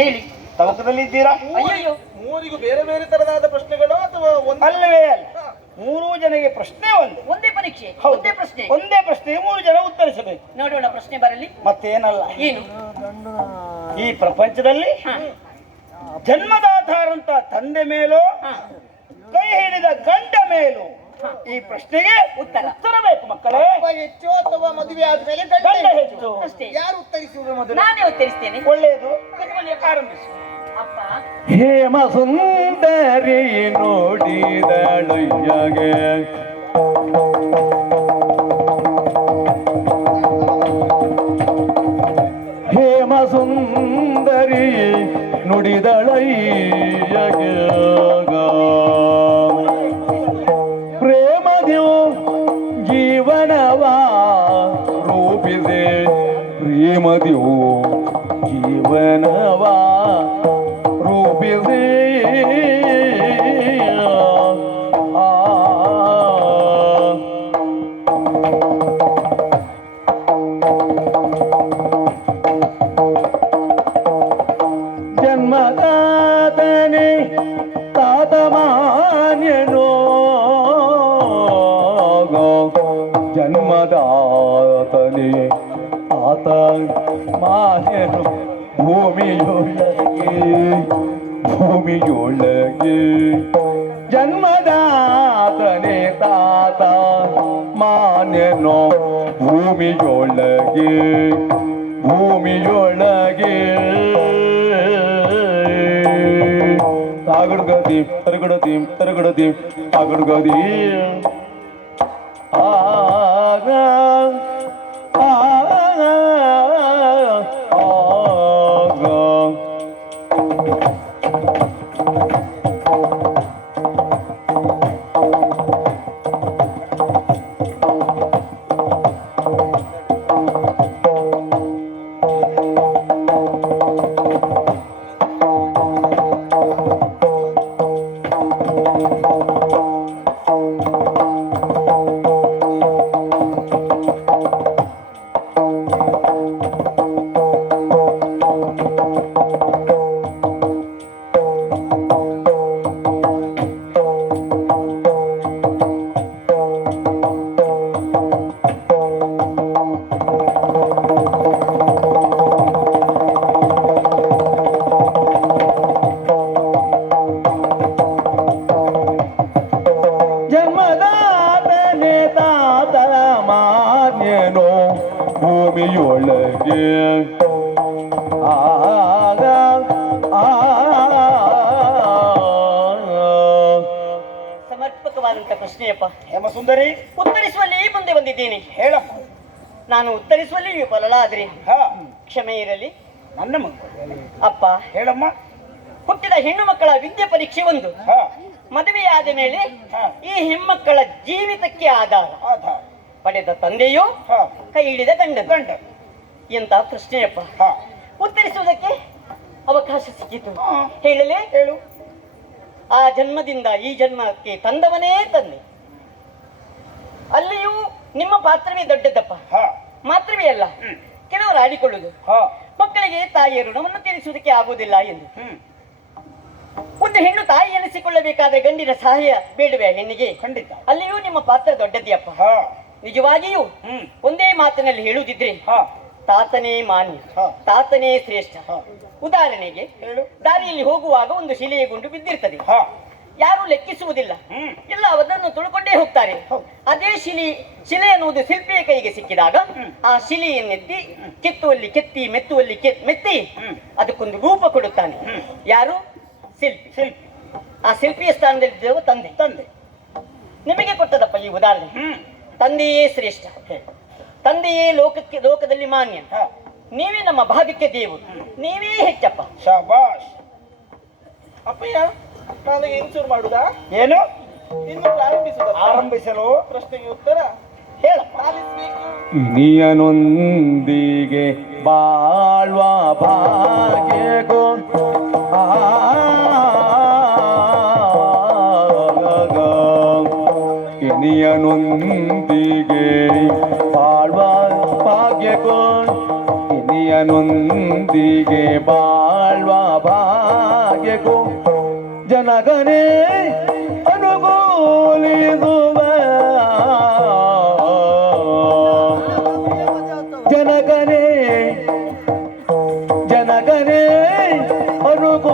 ಹೇಳಿ. ತವಕದಲ್ಲಿ ಇದ್ದೀರಾ? ಅಯ್ಯಯ್ಯೋ, ಮೂರಿಗೂ ಬೇರೆ ಬೇರೆ ತರದಾದ ಪ್ರಶ್ನೆಗಳು ಅಥವಾ ಅಲ್ಲವೇ ಅಲ್ಲ, ಮೂರು ಜನಗೆ ಪ್ರಶ್ನೆ ಒಂದೇ ಪರೀಕ್ಷೆ, ಹೌದು. ಒಂದೇ ಪ್ರಶ್ನೆ. ಒಂದೇ ಪ್ರಶ್ನೆ, ಮೂರು ಜನ ಉತ್ತರಿಸಬೇಕು. ನೋಡೋಣ, ಪ್ರಶ್ನೆ ಬರಲಿ. ಮತ್ತೇನಲ್ಲ, ಏನು? ಈ ಪ್ರಪಂಚದಲ್ಲಿ ಜನ್ಮದಾಧಾರಂತ ತಂದೆ ಮೇಲೋ ಕೈ ಹಿಡಿದ ಗಂಡ ಮೇಲೂ ಈ ಪ್ರಶ್ನೆಗೆ ಉತ್ತರ ಬೇಕು ಮಕ್ಕಳೇ. ಹೆಚ್ಚು ಅಥವಾ ಮದುವೆ ಆದ್ಮೇಲೆ ಗಂಡ ಹೆಚ್ಚು. ಅಷ್ಟೇ. ಯಾರು ಉತ್ತರಿಸುವುದು ಮೊದಲು? ನಾನೇ ಉತ್ತರಿಸ್ತೇನೆ. ಒಳ್ಳೆಯದು, ಆರಂಭಿಸು. ಅಪ್ಪ, ಹೇಮ ಸುಂದರಿ ನೋಡಿದಳೊಯ್ಯಗೆ ಹೇಮ ಸುಂದರಿ ನುಡಿದಳಯ್ಯಗೆ ಪ್ರೇಮದಿಯು ಜೀವನವಾ ರೂಪಿಸೆ ಪ್ರೇಮದಿಯು ಜೀವನವಾ ರೂಪಿಸಿ ಜನ್ಮದಾತನೆ ತಾತಮಾನ್ಯನೋ ಜನ್ಮದಾತನೆ ಆತ ಮಾನ್ಯನು ಭೂಮಿಯೊಳಗೆ ಜನ್ಮದಾತನೆ ತಾತ ಮಾನ್ಯನೋ ಭೂಮಿಯೊಳಗೆ ತಾಗಡ್ಗದಿ ತರಗಡದಿ ತಾಗಡ್ಗದಿ ಆಗ ಭೂಮಿಯೊಳಗೆ ಸಮರ್ಪಕವಾದಂತ ಪ್ರಶ್ನೆಯಪ್ಪ. ಹೇಮಸುಂದರಿ, ಉತ್ತರಿಸುವಲ್ಲಿ ಮುಂದೆ ಬಂದಿದ್ದೀನಿ. ಹೇಳಪ್ಪ. ನಾನು ಉತ್ತರಿಸುವಲ್ಲಿ ವಿಫಲಳಾದ್ರಿ ಕ್ಷಮೆ ಇರಲಿ. ನನ್ನ ಮಕ್ಕಳು ಅಪ್ಪ, ಹೇಳಮ್ಮ. ಹುಟ್ಟಿದ ಹೆಣ್ಣು ಮಕ್ಕಳ ವಿದ್ಯೆ ಪರೀಕ್ಷೆ ಒಂದು, ಮದುವೆಯಾದ ಮೇಲೆ ಈ ಹೆಣ್ಮಕ್ಕಳ ಜೀವಿತಕ್ಕೆ ಆಧಾರ ಪಡೆದ ತಂದೆಯು ಕೈ ಹಿಡಿದ ಗಂಡ. ಎಂತ ಪ್ರಶ್ನೆಯಪ್ಪ. ಉತ್ತರಿಸುವುದಕ್ಕೆ ಅವಕಾಶ ಸಿಕ್ಕಿತು. ಹೇಳಲೇ? ಹೇಳು. ಆ ಜನ್ಮದಿಂದ ಈ ಜನ್ಮಕ್ಕೆ ತಂದವನೇ ತಂದೆ. ಅಲ್ಲಿಯೂ ನಿಮ್ಮ ಪಾತ್ರವೇ ದೊಡ್ಡದಪ್ಪ. ಮಾತ್ರವೇ ಅಲ್ಲ, ಕೆಲವರು ಆಡಿಕೊಳ್ಳುವುದು ಮಕ್ಕಳಿಗೆ ತಾಯಿಯ ಋಣವನ್ನು ತೀರಿಸುವುದಕ್ಕೆ ಆಗುವುದಿಲ್ಲ ಎಂದು. ಒಂದು ಹೆಣ್ಣು ತಾಯಿ ಎನಿಸಿಕೊಳ್ಳಬೇಕಾದ್ರೆ ಗಂಡಿನ ಸಹಾಯ ಬೇಡವೇ ಹೆಣ್ಣಿಗೆ? ಖಂಡಿತ. ಅಲ್ಲಿಯೂ ನಿಮ್ಮ ಪಾತ್ರ ದೊಡ್ಡದೆಯಪ್ಪ. ನಿಜವಾಗಿಯೂ ಒಂದೇ ಮಾತಿನಲ್ಲಿ ಹೇಳುವುದಿದ್ರೆ ತಾತನೇ ಮಾನ್ಯ, ತಾತನೇ ಶ್ರೇಷ್ಠ. ಉದಾಹರಣೆಗೆ, ದಾರಿಯಲ್ಲಿ ಹೋಗುವಾಗ ಒಂದು ಶಿಲೆಯ ಗುಂಡು ಬಿದ್ದಿರ್ತದೆ, ಯಾರು ಲೆಕ್ಕಿಸುವುದಿಲ್ಲ, ಎಲ್ಲ ಅದನ್ನು ತುಳ್ಕೊಂಡೇ ಹೋಗ್ತಾರೆ. ಅದೇ ಶಿಲೆ ಅನ್ನುವುದು ಶಿಲ್ಪಿಯ ಕೈಗೆ ಸಿಕ್ಕಿದಾಗ ಆ ಶಿಲೆಯನ್ನೆತ್ತಿ ಕೆತ್ತುವಲ್ಲಿ ಕೆತ್ತಿ, ಮೆತ್ತುವಲ್ಲಿ ಮೆತ್ತಿ ಅದಕ್ಕೊಂದು ರೂಪ ಕೊಡುತ್ತಾನೆ. ಯಾರು? ಶಿಲ್ಪಿ. ಆ ಶಿಲ್ಪಿಯ ಸ್ಥಾನದಲ್ಲಿದ್ದವ ತಂದೆ. ನಿಮಗೆ ಕೊಟ್ಟದಪ್ಪ ಈ ಉದಾಹರಣೆ. ತಂದೆಯೇ ಶ್ರೇಷ್ಠ, ತಂದೆಯೇ ಲೋಕದಲ್ಲಿ ಮಾನ್ಯ, ನೀವೇ ನಮ್ಮ ಭಾಗಕ್ಕೆ ದೇವರು, ನೀವೇ ಹೆಚ್ಚಪ್ಪ. ಶಾಬಾಷ್. ಅಪ್ಪಯ್ಯ, ನಾನು ಇನ್ಸೂರ್ ಮಾಡುದಾ? ಏನು? ಇನ್ನು ಆರಂಭಿಸಲು ಪ್ರಶ್ನೆಗೆ ಉತ್ತರ ಹೇಳಪ್ಪ. ಇನಿಯನೊಂದಿಗೆ ಬಾಳ್ವ ಭಾಗ್ಯಗೋ ಇನಿಯನೊಂದಿಗೆ ಬಾಳ್ವ ಭಾಗ್ಯಗೋ ಇನಿಯನೊಂದಿಗೆ ಬಾಳ್ವ ಭಾಗ್ಯಕ್ಕೂ ಜನಗನೇ ಅನುಕೂಲಿಸುವ ಜನಗನೇ ಜನಗನೇ ಅನುಕೂಲಿಸುವನದ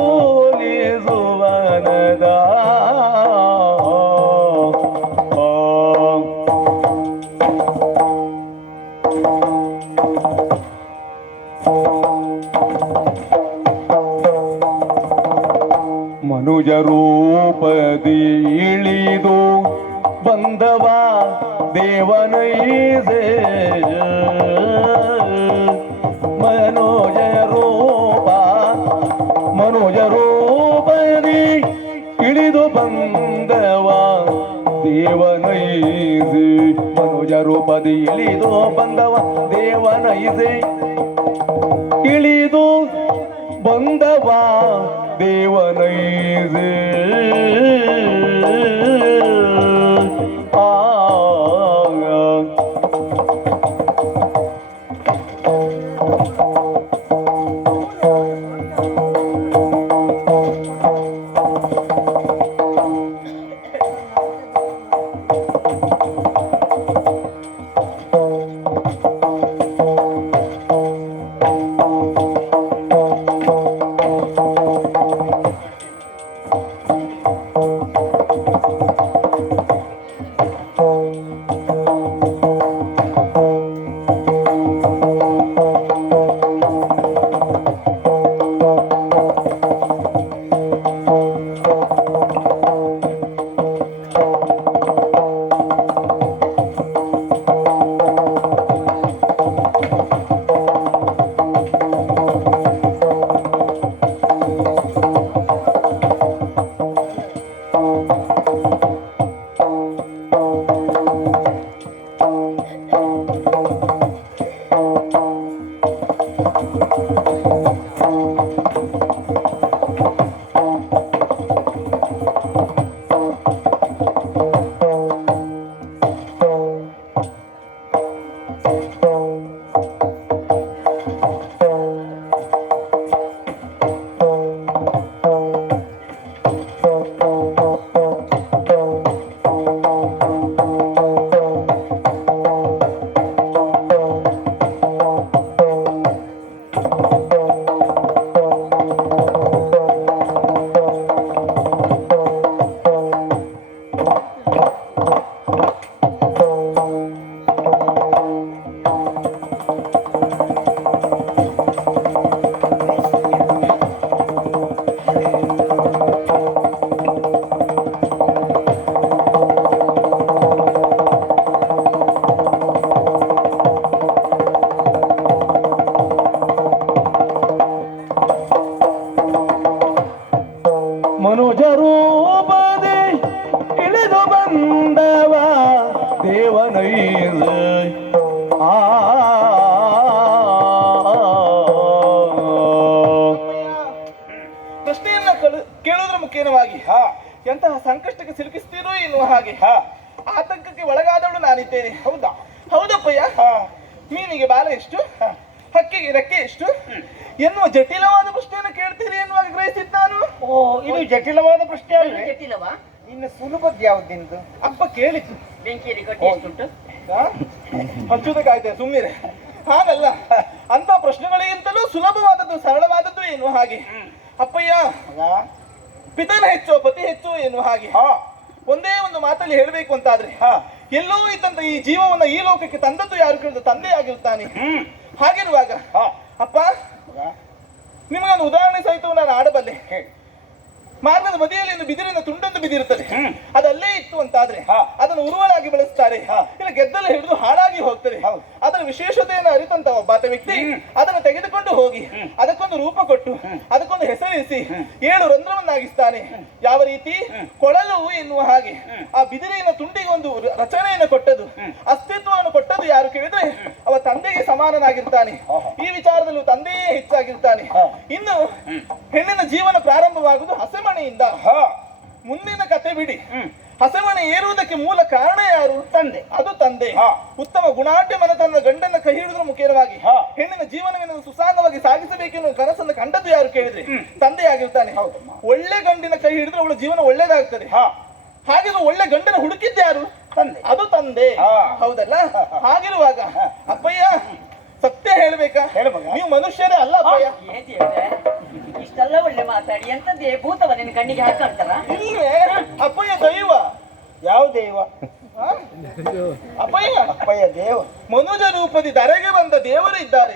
ಮನುಜ ರೂಪದಿ ಇಳಿದು ಬಂದವ ದೇವನೈಸೆ ಮನುಜ ರೂಪದಿ ಇಳಿದು ಬಂದವ ದೇವನೈಸೆ ಮನುಜ ರೂಪದಿ ಇಳಿದು ಬಂದವ ದೇವನೈಸೆ ಇಳಿದು ಬಂದವ ದೇವನೈಸೆ ಮನುಜ ರೂಪದಿ ಇಳಿದು ಬಂದವ ದೇವನೈಸೆ ಪ್ರಶ್ನೆಯನ್ನ ಕೇಳುವುದರ ಮುಖೇನವಾಗಿ ಎಂತಹ ಸಂಕಷ್ಟಕ್ಕೆ ಸಿಲುಕಿಸ್ತೀರೋ ಎನ್ನುವ ಹಾಗೆ ಆತಂಕಕ್ಕೆ ಒಳಗಾದವಳು ನಾನಿದ್ದೇನೆ. ಹೌದಾ? ಹೌದಪ್ಪಯ್ಯ. ಮೀನಿಗೆ ಬಾಲ ಎಷ್ಟು, ಹಕ್ಕಿಗೆ ರೆಕ್ಕೆ ಎಷ್ಟು ಎನ್ನುವ ಜಟಿಲವಾದ ಪ್ರಶ್ನೆಯನ್ನು ಕೇಳ್ತೀರಿ ಎನ್ನುವಾಗ ಗ್ರಹಿಸಿದ್ ನಾನು. ಓ, ಇದು ಜಟಿಲವಾದ ಪ್ರಶ್ನೆ ಅಲ್ವೇ? ಜಟಿಲವಾ? ಇನ್ನು ಸುಲಭದ್ದು ಯಾವ್ದು? ಅಪ್ಪ ಕೇಳಿತು. ಬೆಂಕಿಯಲ್ಲಿ ಕಟ್ಟಿ ಎಷ್ಟುಂಟು? ಹಚ್ಚುವುದಕ್ಕಾಯ್ತೆ ಸುಮ್ಮನೆ. ಹಾಗಲ್ಲ, ಅಂತ ಪ್ರಶ್ನೆಗಳಿಗಿಂತಲೂ ಸುಲಭವಾದದ್ದು ಸರಳವಾದದ್ದು ಎನ್ನುವ ಹಾಗೆ. ಅಪ್ಪಯ್ಯ, ಪಿತನ ಹೆಚ್ಚು ಪತಿ ಹೆಚ್ಚು ಎನ್ನುವ ಹಾಗೆ ಒಂದೇ ಒಂದು ಮಾತಲ್ಲಿ ಹೇಳಬೇಕು ಅಂತಾದ್ರೆ, ಎಲ್ಲೋ ಇದ್ದಂತ ಈ ಜೀವವನ್ನ ಈ ಲೋಕಕ್ಕೆ ತಂದದ್ದು ಯಾರು ಕೇಳಿದ ತಂದೆ ಆಗಿರುತ್ತಾನೆ. ಹಾಗಿರುವಾಗ ಅಪ್ಪ, ನಿಮಗೊಂದು ಉದಾಹರಣೆ ಸಹಿತವು ನಾನು ಆಡಬಲ್ಲೆ. ಮಾರ್ಗದ ಬದಿಯಲ್ಲಿ ಒಂದು ಬಿದಿರಿನ ತುಂಡೊಂದು ಬಿದಿರುತ್ತದೆ. ಅದಲ್ಲೇ ಇತ್ತು ಅಂತಾದ್ರೆ ಅದನ್ನು ಉರುವಲಾಗಿ ಬಳಸ್ತಾರೆ, ಇಲ್ಲ ಗೆದ್ದಲು ಹಿಡಿದು ಹಾಳಾಗಿ ಹೋಗ್ತದೆ. ಅದರ ವಿಶೇಷತೆಯನ್ನು ಅರಿತಂತ ಒಬ್ಬಾತ ವ್ಯಕ್ತಿ ಅದನ್ನು ತೆಗೆದುಕೊಂಡು ಹೋಗಿ ಅದಕ್ಕೊಂದು ರೂಪ ಕೊಟ್ಟು ಅದಕ್ಕೊಂದು ಹೆಸರಿಸಿ 7 ರಂಧ್ರವನ್ನಾಗಿಸ್ತಾನೆ. ಯಾವ ರೀತಿ? ಕೊಳಲು ಎನ್ನುವ ಹಾಗೆ ಆ ಬಿದಿರಿನ ತುಂಡಿಗೆ ಒಂದು ರಚನೆಯನ್ನು ಕೊಟ್ಟದು, ಅಸ್ತಿತ್ವವನ್ನು ಕೊಟ್ಟದು ಯಾರು ಕೇಳಿದ್ರೆ ಅವ ತಂದೆಗೆ ಸಮಾನನಾಗಿರ್ತಾನೆ. ಈ ವಿಚಾರದಲ್ಲೂ ತಂದೆಯೇ ಹೆಚ್ಚಾಗಿರ್ತಾನೆ. ಇನ್ನು ಹೆಣ್ಣಿನ ಜೀವನ ಪ್ರಾರಂಭವಾಗುವುದು ಹಸೆಮಣೆಯಿಂದ. ಮುಂದಿನ ಕತೆ ಬಿಡಿ, ಹಸವಣೆ ಏರುವುದಕ್ಕೆ ಮೂಲ ಕಾರಣ ಯಾರು? ತಂದೆ. ಅದು ತಂದೆ. ಉತ್ತಮ ಗುಣಾಢ್ಯ ಮನತನದ ಗಂಡನ ಕೈ ಹಿಡಿದ್ರು ಮುಖ್ಯವಾಗಿ ಹೆಣ್ಣಿನ ಜೀವನವನ್ನು ಸುಸಾಂಗವಾಗಿ ಸಾಗಿಸಬೇಕೆನ್ನುವ ಕನಸನ್ನು ಕಂಡದ್ದು ಯಾರು ಕೇಳಿದ್ರೆ ತಂದೆ ಆಗಿರ್ತಾನೆ. ಒಳ್ಳೆ ಗಂಡಿನ ಕೈ ಹಿಡಿದ್ರೆ ಅವಳ ಜೀವನ ಒಳ್ಳೇದಾಗ್ತದೆ. ಹಾಗೆ ಒಳ್ಳೆ ಗಂಡನ ಹುಡುಕಿದ್ದ ಯಾರು? ತಂದೆ. ಅದು ತಂದೆ. ಹೌದಲ್ಲ? ಹಾಗಿರುವಾಗ ಅಪ್ಪಯ್ಯ ಸತ್ಯ ಹೇಳ್ಬೇಕಾ? ನೀವು ಮನುಷ್ಯರೇ ಅಲ್ಲ ಅಪ್ಪಯ್ಯ. ಏನ್ ದೇವ್ರೆ, ಇಷ್ಟೆಲ್ಲ ಒಳ್ಳೆ ಮಾತಾಡಿ ಎಂತದ್ದೇ ಭೂತವ ನಿನ್ನ ಕಣ್ಣಿಗೆ ಹಾಕಂತಾರ? ಇಲ್ವೇ ಅಪ್ಪಯ್ಯ ದೈವ. ಯಾವ ದೈವ? ಅಪ್ಪಯ್ಯ ಅಪ್ಪಯ್ಯ ದೇವ. ಮನುಜ ರೂಪದಿ ಧರೆಗೆ ಬಂದ ದೇವರು ಇದ್ದಾರೆ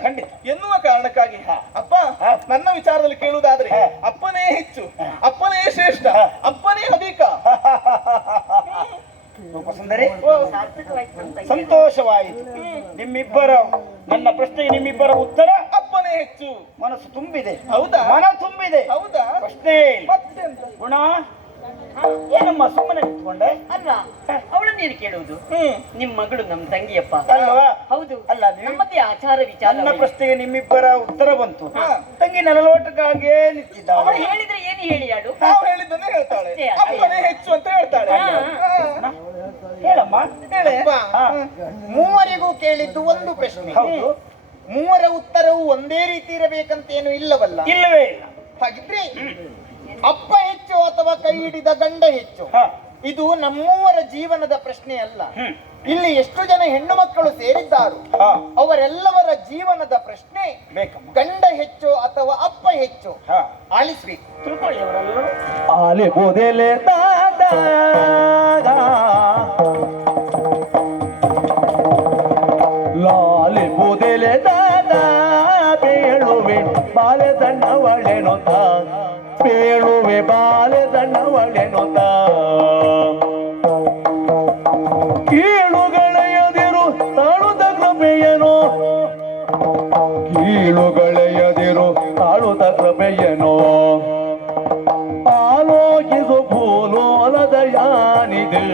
ಎನ್ನುವ ಕಾರಣಕ್ಕಾಗಿ ಅಪ್ಪ ನನ್ನ ವಿಚಾರದಲ್ಲಿ ಕೇಳುವುದಾದ್ರೆ ಅಪ್ಪನೇ ಹೆಚ್ಚು, ಅಪ್ಪನೇ ಶ್ರೇಷ್ಠ, ಅಪ್ಪನೇ ಅಧಿಕ. ಸುಂದರಿ, ಸಂತೋಷವಾಯಿತು. ನಿಮ್ಮಿಬ್ಬರ ನನ್ನ ಪ್ರಶ್ನೆಗೆ ನಿಮ್ಮಿಬ್ಬರ ಉತ್ತರ ಅಪ್ಪನೇ ಹೆಚ್ಚು. ಮನಸ್ಸು ತುಂಬಿದೆ. ಹೌದಾ? ಮನ ತುಂಬಿದೆ. ಹೌದಾ? ಪ್ರಶ್ನೆ ಮತ್ತೆಂತ? ಗುಣ ಏನಮ್ಮ ಸುಮ್ಮನೆ ನಿಂತ್ಕೊಂಡೆ? ಅಲ್ಲ, ಅವಳನ್ನ ಏನು ಕೇಳುವುದು? ನಿಮ್ ಮಗಳು ನಮ್ ತಂಗಿಯಪ್ಪ. ಅಲ್ವಾ? ಹೌದು. ಅಲ್ಲ, ನಮ್ಮದೇ ಆಚಾರ ವಿಚಾರ. ನನ್ನ ಪ್ರಶ್ನೆಗೆ ನಿಮ್ಮಿಬ್ಬರ ಉತ್ತರ ಬಂತು. ತಂಗಿ ನಲಲೋಟಕ್ಕಾಗಿಯೇ ನಿಂತಿದ್ದಾಳೆ. ಅವಳು ಹೇಳಿದ್ರೆ ಏನು ಹೇಳಿ ಆಡು? ನಾವು ಹೇಳಿದ್ದನ್ನೇ ಹೇಳ್ತಾಳೆ. ಅಪ್ಪನೇ ಹೆಚ್ಚು ಅಂತ ಹೇಳ್ತಾಳೆ. ಹೇಳಮ್ಮ, ಹೇಳೆ. ಮೂವರಿಗೂ ಕೇಳಿದ್ದು ಒಂದು ಪ್ರಶ್ನೆ. ಹೌದು. ಮೂವರ ಉತ್ತರವು ಒಂದೇ ರೀತಿ ಇರಬೇಕಂತೇನು ಇಲ್ಲವಲ್ಲ. ಇಲ್ಲವೇ ಇಲ್ಲ. ಹಾಗಿದ್ರೆ ಅಪ್ಪ ಹೆಚ್ಚು ಅಥವಾ ಕೈ ಹಿಡಿದ ಗಂಡ ಹೆಚ್ಚು, ಇದು ನಮ್ಮೂವರ ಜೀವನದ ಪ್ರಶ್ನೆ ಅಲ್ಲ. ಇಲ್ಲಿ ಎಷ್ಟು ಜನ ಹೆಣ್ಣು ಮಕ್ಕಳು ಸೇರಿದ್ದಾರು, ಅವರೆಲ್ಲವರ ಜೀವನದ ಪ್ರಶ್ನೆ ಗಂಡ ಹೆಚ್ಚು ಅಥವಾ ಅಪ್ಪ ಹೆಚ್ಚು ಆಲಿಸ್ಬೇಕು. ತಿಳ್ಕೊಳ್ಳಿ ಅವರಲ್ಲೂ. ಆಲೆ ಬೋದೆಲೆ ದಾದಾ ಲಾಲೆ ಬೋದೆಲೆ ದಾದಾ ಬೇಳುವೆ ಬಾಲೆ ದಂಡವಳೆನೊತ್ತ ಬೇಳುವೆ ಬಾಲೆ ದಂಡವಳೆನೊತ್ತ ಕೀಳುಗಳೆಯದಿರು ತಾಳುದ ಕೃಪೆಯನೋ ಕೀಳುಗಳೆಯದಿರು ತಾಳುದ ಕೃಪೆಯನೋ ಆಲೋಕಿಸು ಭೂಲೋಲದ ಯಾನಿದೆ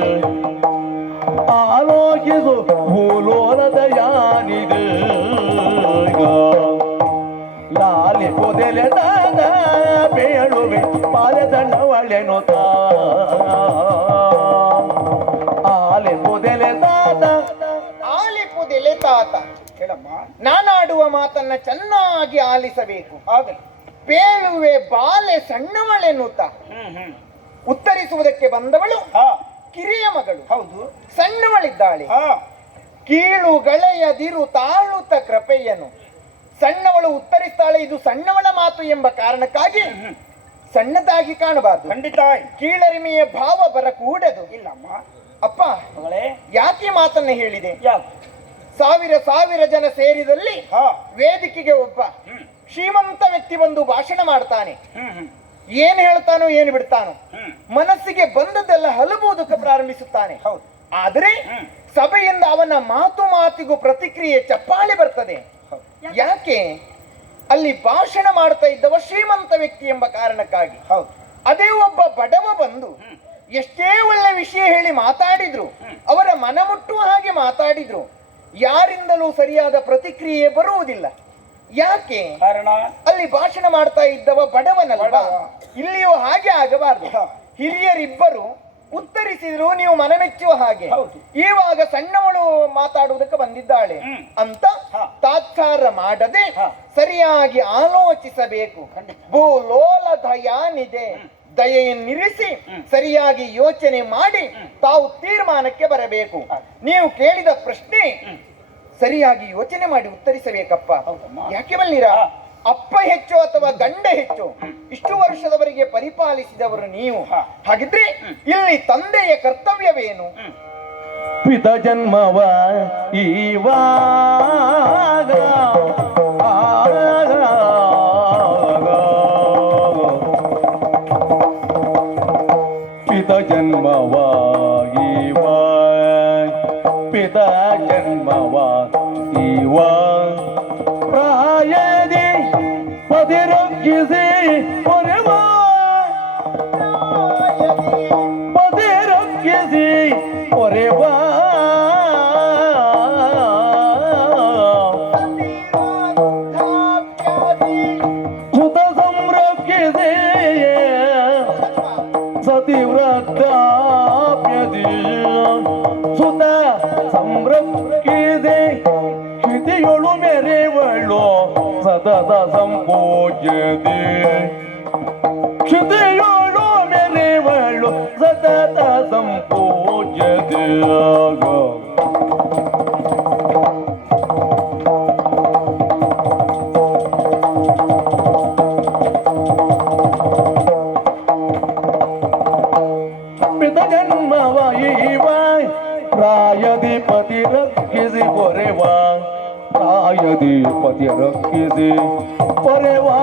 ಆಲೋಕಿಸು ಭೂಲೋಲದ ಯಾನಿದೆ ಲಾಲಿ ಪೊದೆಲೆ ದಾದ ಬೇಳುವೆ ಪಾಲೆ ದಂಡವಳೆನೋ ಆಲೆ ಪೊದೆಲೆ ದಾದ ಆಲಿ ಪುದೆಲೆ ತಾತ. ಹೇಳಮ್ಮ. ನಾನಾಡುವ ಮಾತನ್ನ ಚೆನ್ನಾಗಿ ಆಲಿಸಬೇಕು. ಆಗಲಿ. ಬೇಳುವೆ ಬಾಲೆ ಸಣ್ಣವಳೆನ್ನುತ್ತ ಉತ್ತರಿಸುವುದಕ್ಕೆ ಬಂದವಳು ಕಿರಿಯ ಮಗಳು. ಹೌದು. ಸಣ್ಣವಳಿದ್ದಾಳೆ. ಕೀಳುಗಳೆಯದಿರು ತಾಳುತ್ತ ಕೃಪೆಯನು. ಸಣ್ಣವಳು ಉತ್ತರಿಸ್ತಾಳೆ. ಇದು ಸಣ್ಣವಳ ಮಾತು ಎಂಬ ಕಾರಣಕ್ಕಾಗಿ ಸಣ್ಣದಾಗಿ ಕಾಣಬಾರದು. ಖಂಡಿತ. ಕೀಳರಿಮೆಯ ಭಾವ ಬರಕೂಡದು. ಇಲ್ಲಮ್ಮ. ಅಪ್ಪ, ಮಗಳೇ, ಯಾಕೆ ಮಾತನ್ನ ಹೇಳಿದೆ? ಯಾವ ಸಾವಿರ ಸಾವಿರ ಜನ ಸೇರಿದಲ್ಲಿ ವೇದಿಕೆಗೆ ಒಬ್ಬ ಶ್ರೀಮಂತ ವ್ಯಕ್ತಿ ಬಂದು ಭಾಷಣ ಮಾಡ್ತಾನೆ. ಏನ್ ಹೇಳ್ತಾನೋ ಏನು ಬಿಡ್ತಾನೋ, ಮನಸ್ಸಿಗೆ ಬಂದದ್ದೆಲ್ಲ ಹಲಬುವುದಕ್ಕೆ ಪ್ರಾರಂಭಿಸುತ್ತಾನೆ. ಆದರೆ ಸಭೆಯಿಂದ ಅವನ ಮಾತು ಮಾತಿಗೂ ಪ್ರತಿಕ್ರಿಯೆ ಚಪ್ಪಾಳೆ ಬರ್ತದೆ. ಯಾಕೆ? ಅಲ್ಲಿ ಭಾಷಣ ಮಾಡ್ತಾ ಇದ್ದವ ಶ್ರೀಮಂತ ವ್ಯಕ್ತಿ ಎಂಬ ಕಾರಣಕ್ಕಾಗಿ. ಅದೇ ಒಬ್ಬ ಬಡವ ಬಂದು ಎಷ್ಟೇ ಒಳ್ಳೆ ವಿಷಯ ಹೇಳಿ ಮಾತಾಡಿದ್ರು, ಅವರ ಮನ ಮುಟ್ಟುವ ಹಾಗೆ ಮಾತಾಡಿದ್ರು, ಯಾರಿಂದಲೂ ಸರಿಯಾದ ಪ್ರತಿಕ್ರಿಯೆ ಬರುವುದಿಲ್ಲ. ಯಾಕೆ? ಕಾರಣ ಅಲ್ಲಿ ಭಾಷಣ ಮಾಡ್ತಾ ಇದ್ದವ ಬಡವನಲ್ವಾ? ಇಲ್ಲಿಯೂ ಹಾಗೆ ಆಗಬಾರದು. ಹಿರಿಯರಿಬ್ಬರು ಉತ್ತರಿಸಿದ್ರು ನೀವು ಮನಮೆಚ್ಚುವ ಹಾಗೆ. ಇವಾಗ ಸಣ್ಣವಳು ಮಾತಾಡುವುದಕ್ಕೆ ಬಂದಿದ್ದಾಳೆ ಅಂತ ತಾತ್ಸಾರ ಮಾಡದೆ ಸರಿಯಾಗಿ ಆಲೋಚಿಸಬೇಕು. ಭೂಲೋಲ ದಯಾನಿದೆ, ದಯೆಯನ್ನಿರಿಸಿ ಸರಿಯಾಗಿ ಯೋಚನೆ ಮಾಡಿ ತಾವು ತೀರ್ಮಾನಕ್ಕೆ ಬರಬೇಕು. ನೀವು ಕೇಳಿದ ಪ್ರಶ್ನೆ ಸರಿಯಾಗಿ ಯೋಚನೆ ಮಾಡಿ ಉತ್ತರಿಸಬೇಕಪ್ಪ. ಯಾಕೆ ಬಲ್ಲಿರಾ? ಅಪ್ಪ ಹೆಚ್ಚು ಅಥವಾ ಗಂಡ ಹೆಚ್ಚು? ಇಷ್ಟು ವರ್ಷದವರೆಗೆ ಪರಿಪಾಲಿಸಿದವರು ನೀವು. ಹಾಗಿದ್ರೆ ಇಲ್ಲಿ ತಂದೆಯ ಕರ್ತವ್ಯವೇನು? ಪಿತ ಜನ್ಮವ ಈವಾಗ ಪಿತ ಜನ್ಮವ ಪಿತ ಜನ್ಮವ ಪ್ರಾಯದಿ ಪದಿರೊಕ್ಕಿಸಿ ಪೊರೆವ ಪದಿರೊಕ್ಕಿಸಿ ಪೊರೆವ ಸುತ ಸಂರಕ್ಷಿಸಿ ಸತಿವ್ರತಾಪ್ಯ ಸುತ ಸಂರಕ್ಷಿಸಿ ಕ್ಷಿತಿಯೊಳು ಮೆರೆವಳು ಸತತ ಸಂಪೂಜ್ಯತೆ ಕ್ಷಿತಿಯೊಳು ಮೆರೆವಳು ಸತತ ಸಂಪೂಜ್ಯತೆ ಪ್ರಾಯಧಿಪತಿ ರಕ್ಷಿಸಿ ಪೊರೆವಾ ಪ್ರಾಯಧಿಪತಿ ರಕ್ಷಿಸಿ ಪೊರೆವಾ